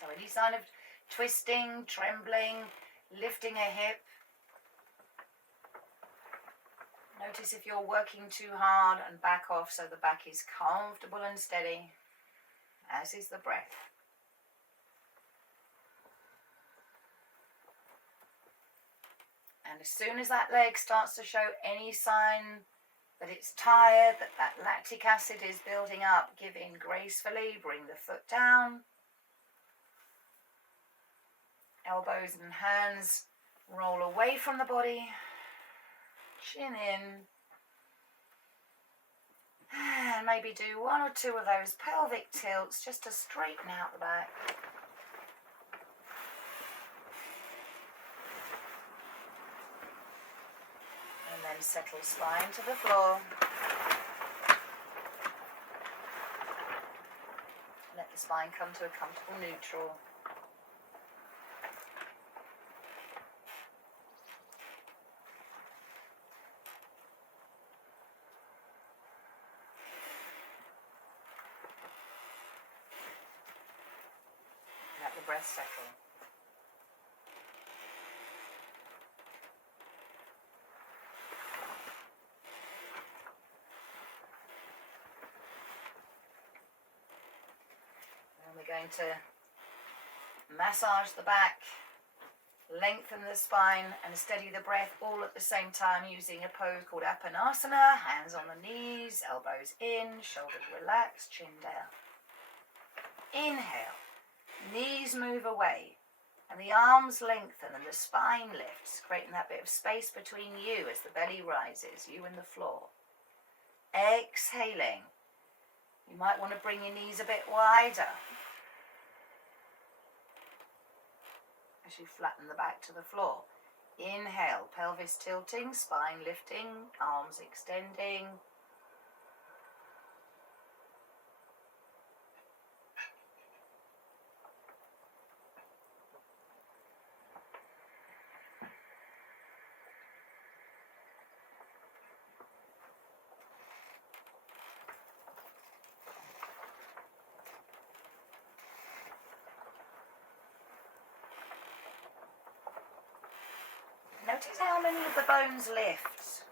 So any sign of twisting, trembling, lifting a hip. Notice if you're working too hard and back off so the back is comfortable and steady, as is the breath. And as soon as that leg starts to show any sign that it's tired, that lactic acid is building up, give in gracefully, bring the foot down. Elbows and hands roll away from the body, chin in, and maybe do one or two of those pelvic tilts just to straighten out the back. And then settle spine to the floor. Let the spine come to a comfortable neutral. Let the breath settle. And we're going to massage the back, Lengthen the spine and steady the breath all at the same time using a pose called Apanasana. Hands on the knees, elbows in, shoulders relaxed, chin down. Inhale, knees move away and the arms lengthen and the spine lifts, creating that bit of space between you as the belly rises, you and the floor. Exhaling, you might want to bring your knees a bit wider as you flatten the back to the floor. Inhale, pelvis tilting, spine lifting, arms extending. Notice how many of the bones lift.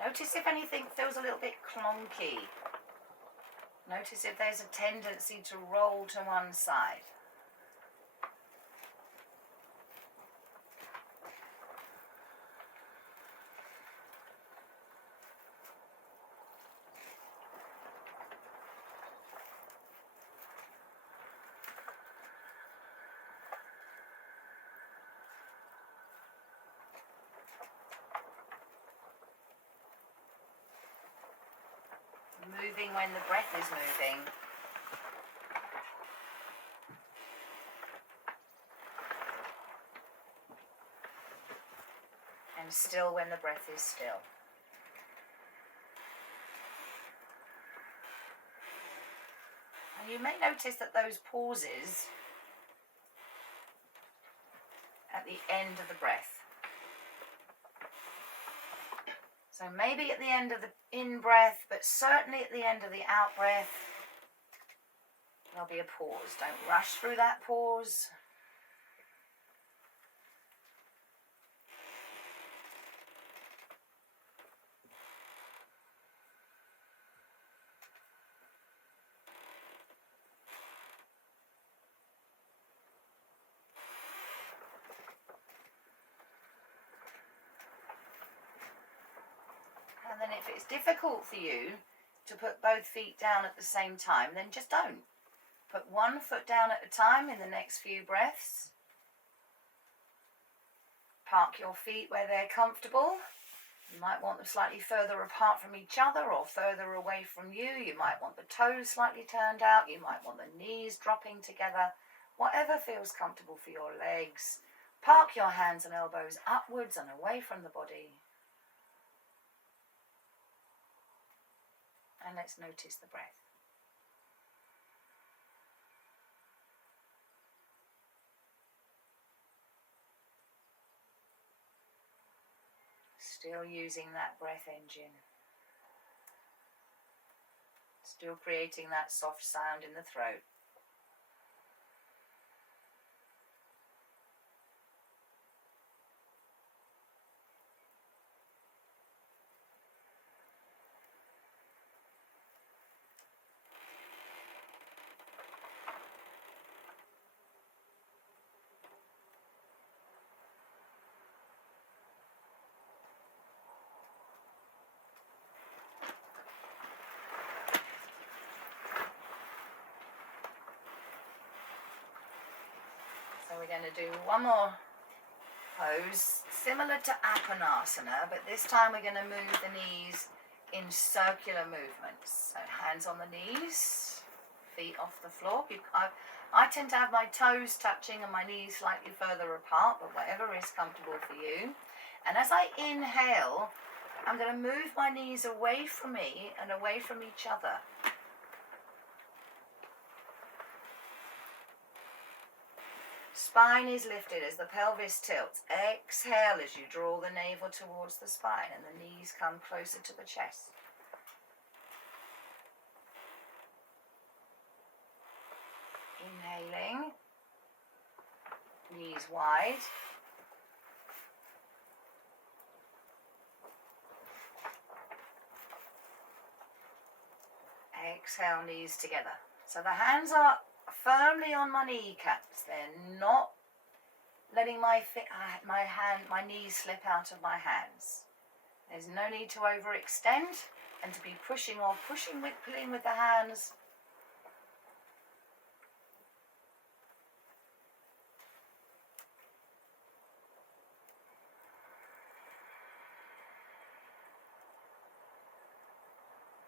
Notice if anything feels a little bit clunky. Notice if there's a tendency to roll to one side. Moving when the breath is moving. And still when the breath is still. And you may notice that those pauses at the end of the breath. So maybe at the end of the in-breath, but certainly at the end of the out-breath, there'll be a pause. Don't rush through that pause. And then if it's difficult for you to put both feet down at the same time, then just don't. Put one foot down at a time in the next few breaths. Park your feet where they're comfortable. You might want them slightly further apart from each other or further away from you. You might want the toes slightly turned out. You might want the knees dropping together. Whatever feels comfortable for your legs. Park your hands and elbows upwards and away from the body. And let's notice the breath. Still using that breath engine. Still creating that soft sound in the throat. So we're going to do one more pose, similar to Apanasana, but this time we're going to move the knees in circular movements. So hands on the knees, feet off the floor. I tend to have my toes touching and my knees slightly further apart, but whatever is comfortable for you. And as I inhale, I'm going to move my knees away from me and away from each other. Spine is lifted as the pelvis tilts. Exhale as you draw the navel towards the spine and the knees come closer to the chest. Inhaling, knees wide. Exhale, knees together. So the hands are firmly on my kneecaps. They're not letting my knees slip out of my hands. There's no need to overextend and to be pulling with the hands.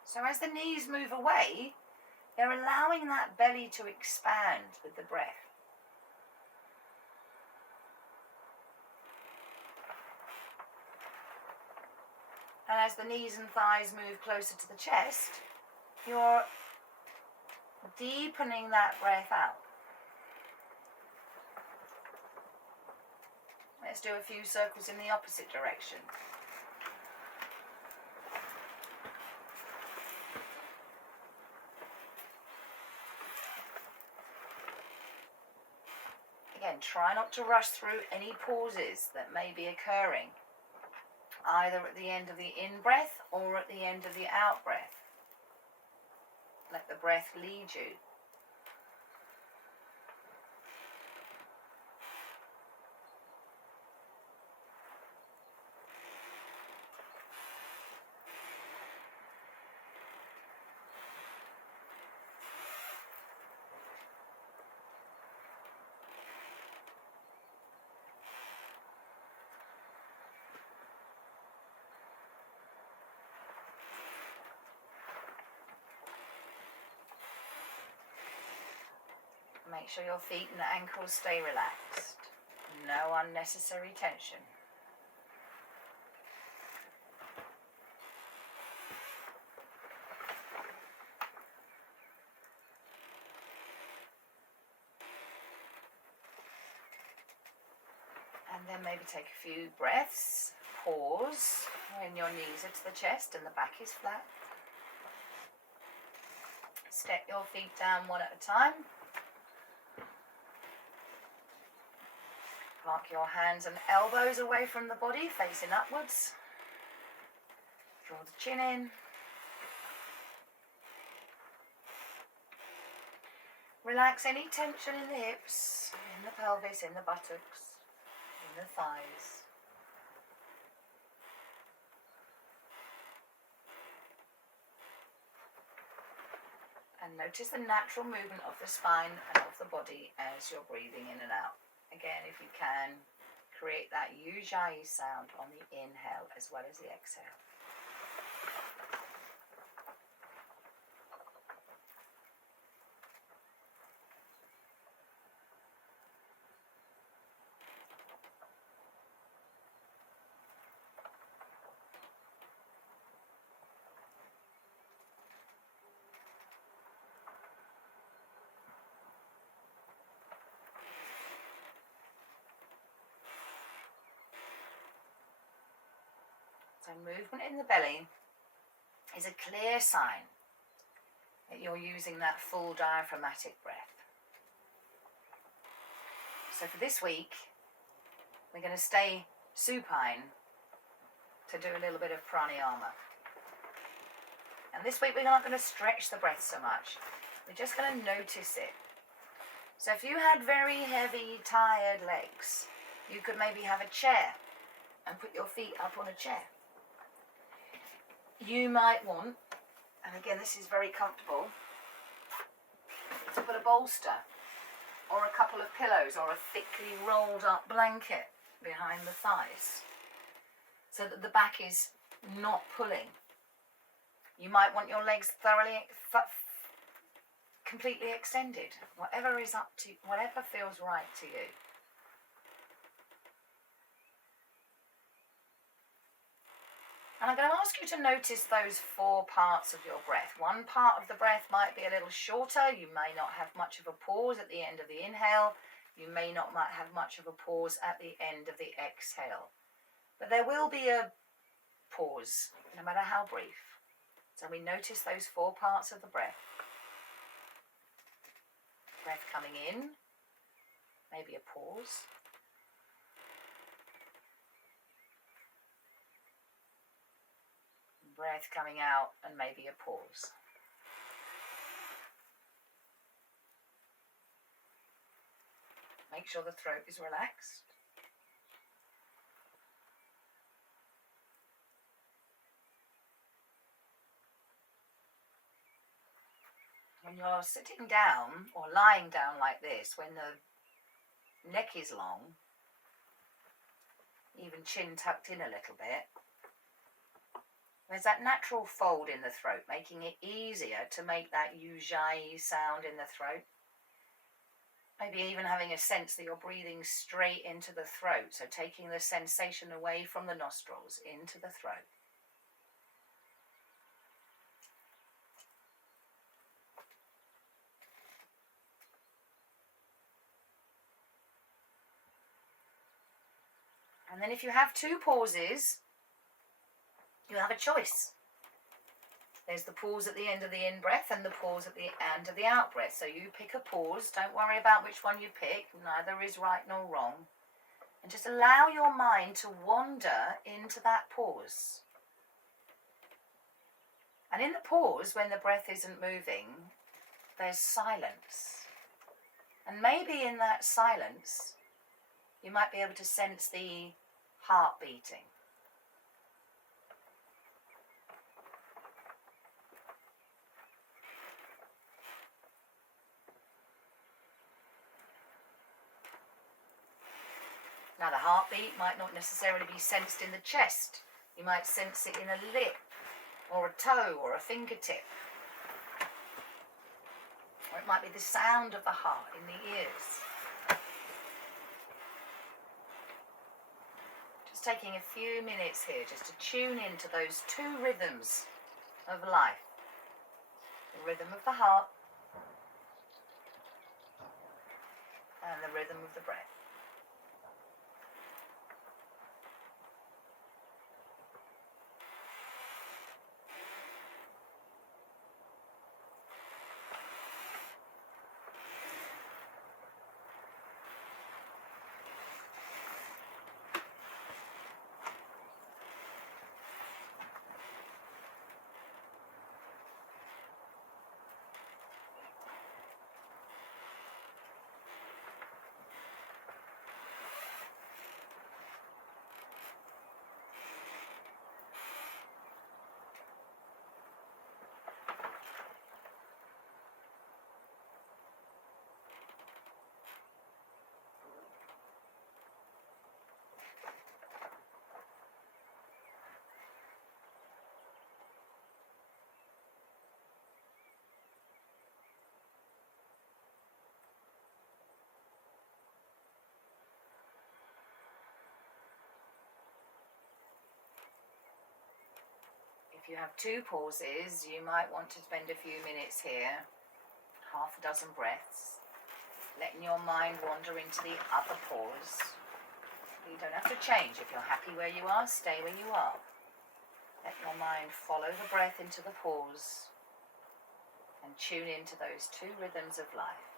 So as the knees move away, they're allowing that belly to expand with the breath. And as the knees and thighs move closer to the chest, you're deepening that breath out. Let's do a few circles in the opposite direction. Again, try not to rush through any pauses that may be occurring, either at the end of the in-breath or at the end of the out-breath. Let the breath lead you. Make sure your feet and ankles stay relaxed. No unnecessary tension. And then maybe take a few breaths. Pause when your knees are to the chest and the back is flat. Step your feet down one at a time. Park your hands and elbows away from the body, facing upwards. Draw the chin in. Relax any tension in the hips, in the pelvis, in the buttocks, in the thighs. And notice the natural movement of the spine and of the body as you're breathing in and out. Again, if you can, create that ujjayi sound on the inhale as well as the exhale. So movement in the belly is a clear sign that you're using that full diaphragmatic breath. So for this week, we're going to stay supine to do a little bit of pranayama. And this week we're not going to stretch the breath so much. We're just going to notice it. So if you had very heavy, tired legs, you could maybe have a chair and put your feet up on a chair. You might want, and again this is very comfortable, to put a bolster or a couple of pillows or a thickly rolled up blanket behind the thighs so that the back is not pulling. You might want your legs completely extended, whatever feels right to you. And I'm going to ask you to notice those 4 parts of your breath. One part of the breath might be a little shorter. You may not have much of a pause at the end of the inhale. You may not have much of a pause at the end of the exhale. But there will be a pause, no matter how brief. So we notice those 4 parts of the breath. Breath coming in, maybe a pause. Breath coming out and maybe a pause. Make sure the throat is relaxed. When you're sitting down or lying down like this, when the neck is long, even chin tucked in a little bit, there's that natural fold in the throat, making it easier to make that ujjayi sound in the throat. Maybe even having a sense that you're breathing straight into the throat, so taking the sensation away from the nostrils into the throat. And then if you have two pauses, you have a choice. There's the pause at the end of the in-breath and the pause at the end of the out-breath. So you pick a pause. Don't worry about which one you pick. Neither is right nor wrong. And just allow your mind to wander into that pause. And in the pause, when the breath isn't moving, there's silence. And maybe in that silence, you might be able to sense the heart beating. Now, the heartbeat might not necessarily be sensed in the chest. You might sense it in a lip, or a toe, or a fingertip. Or it might be the sound of the heart in the ears. Just taking a few minutes here just to tune into those two rhythms of life. The rhythm of the heart and the rhythm of the breath. If you have two pauses, you might want to spend a few minutes here, half a dozen breaths, letting your mind wander into the other pause. You don't have to change. If you're happy where you are, stay where you are. Let your mind follow the breath into the pause and tune into those two rhythms of life.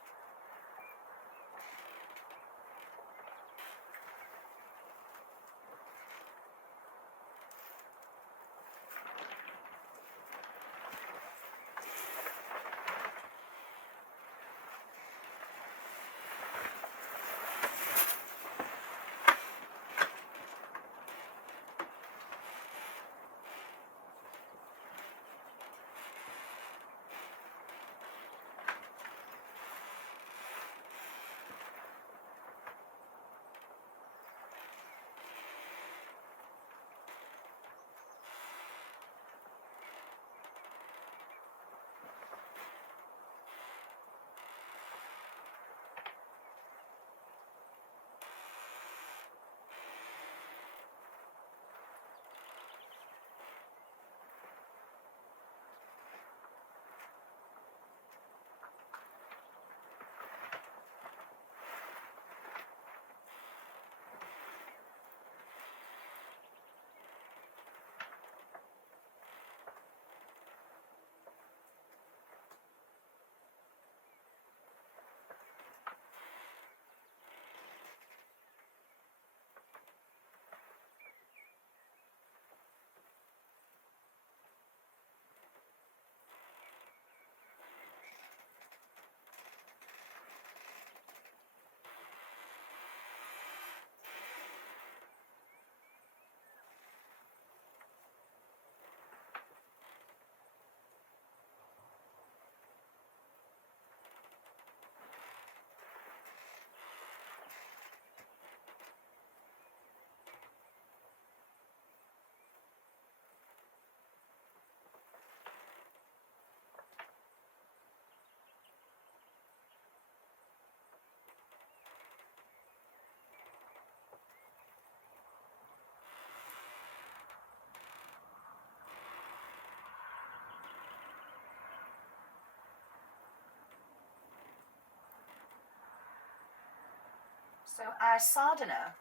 So our sadhana,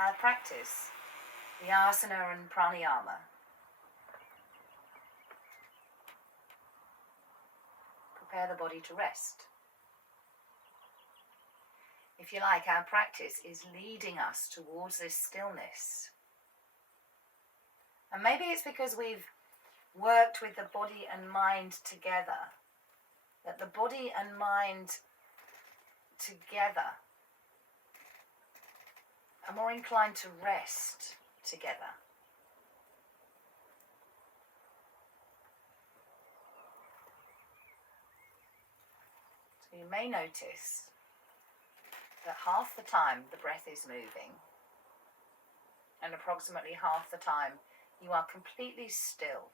our practice, the asana and pranayama, prepare the body to rest. If you like, our practice is leading us towards this stillness. And maybe it's because we've worked with the body and mind together, that the body and mind together are more inclined to rest together. So you may notice that half the time the breath is moving, and approximately half the time you are completely still.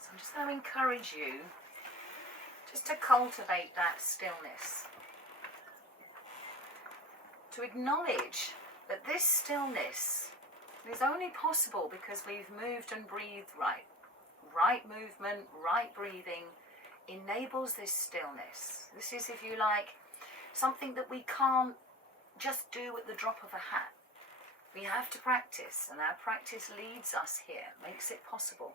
So I'm just going to encourage you just to cultivate that stillness. To acknowledge that this stillness is only possible because we've moved and breathed right. Right movement, right breathing enables this stillness. This is, if you like, something that we can't just do at the drop of a hat. We have to practice, and our practice leads us here, makes it possible.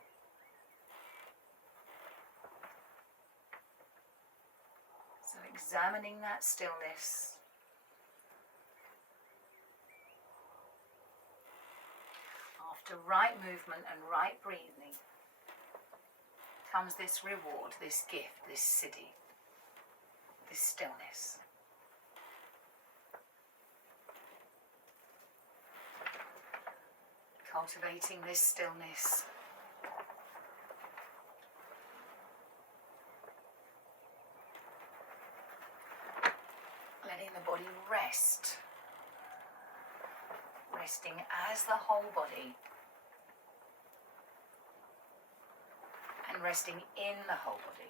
So examining that stillness. After right movement and right breathing comes this reward, this gift, this siddhi, this stillness. Cultivating this stillness. Letting the body rest. Resting as the whole body. And resting in the whole body.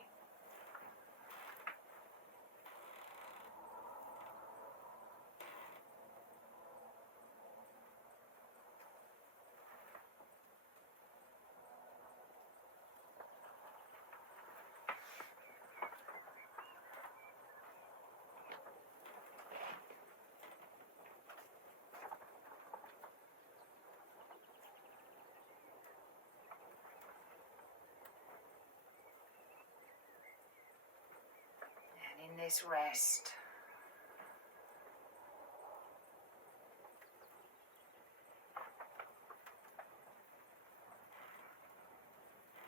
In this rest,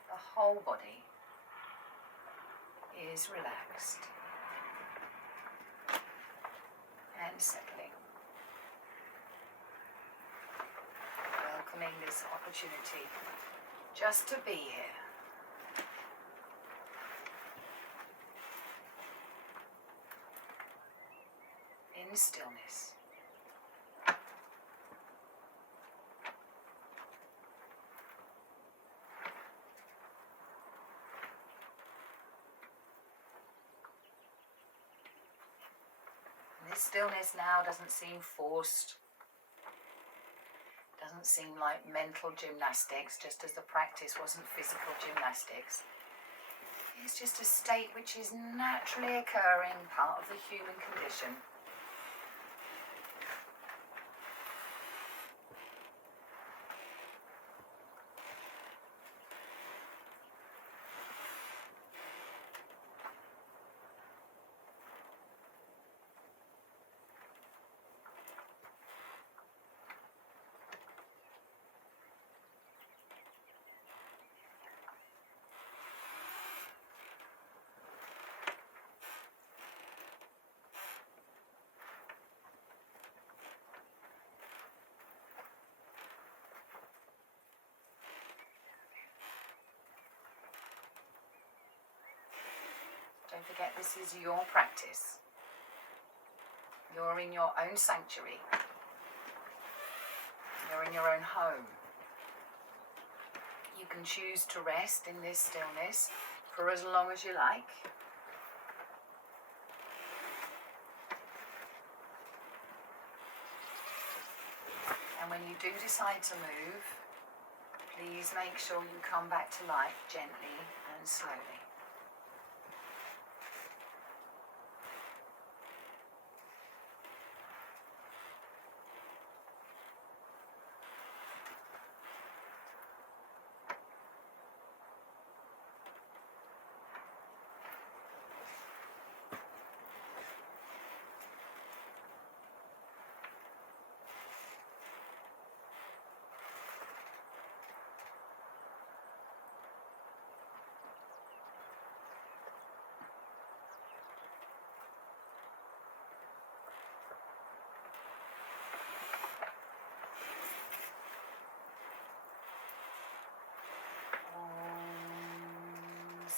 the whole body is relaxed and settling, welcoming this opportunity just to be here. In stillness. And this stillness now doesn't seem forced, doesn't seem like mental gymnastics, just as the practice wasn't physical gymnastics. It's just a state which is naturally occurring, part of the human condition. Don't forget, this is your practice. You're in your own sanctuary. You're in your own home. You can choose to rest in this stillness for as long as you like. And when you do decide to move, please make sure you come back to life gently and slowly.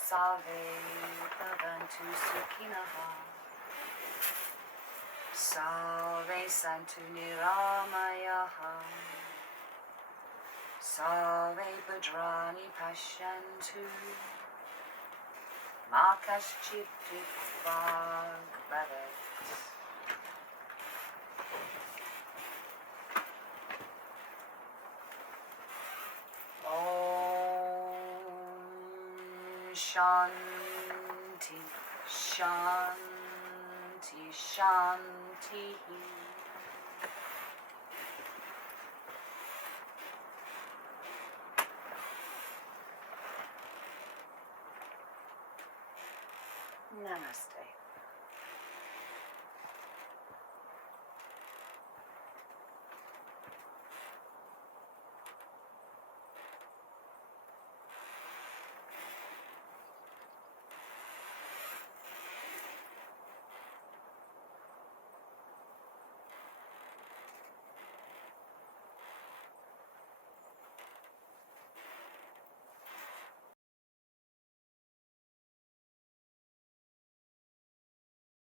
Salve Bhavantu Sukhinaha. Salve Santu Niramayaha. Salve Bhadrani Pashyantu. Ma Kaschit Vibhag Bhavet. Shanti, Shanti, Shanti. Namaste.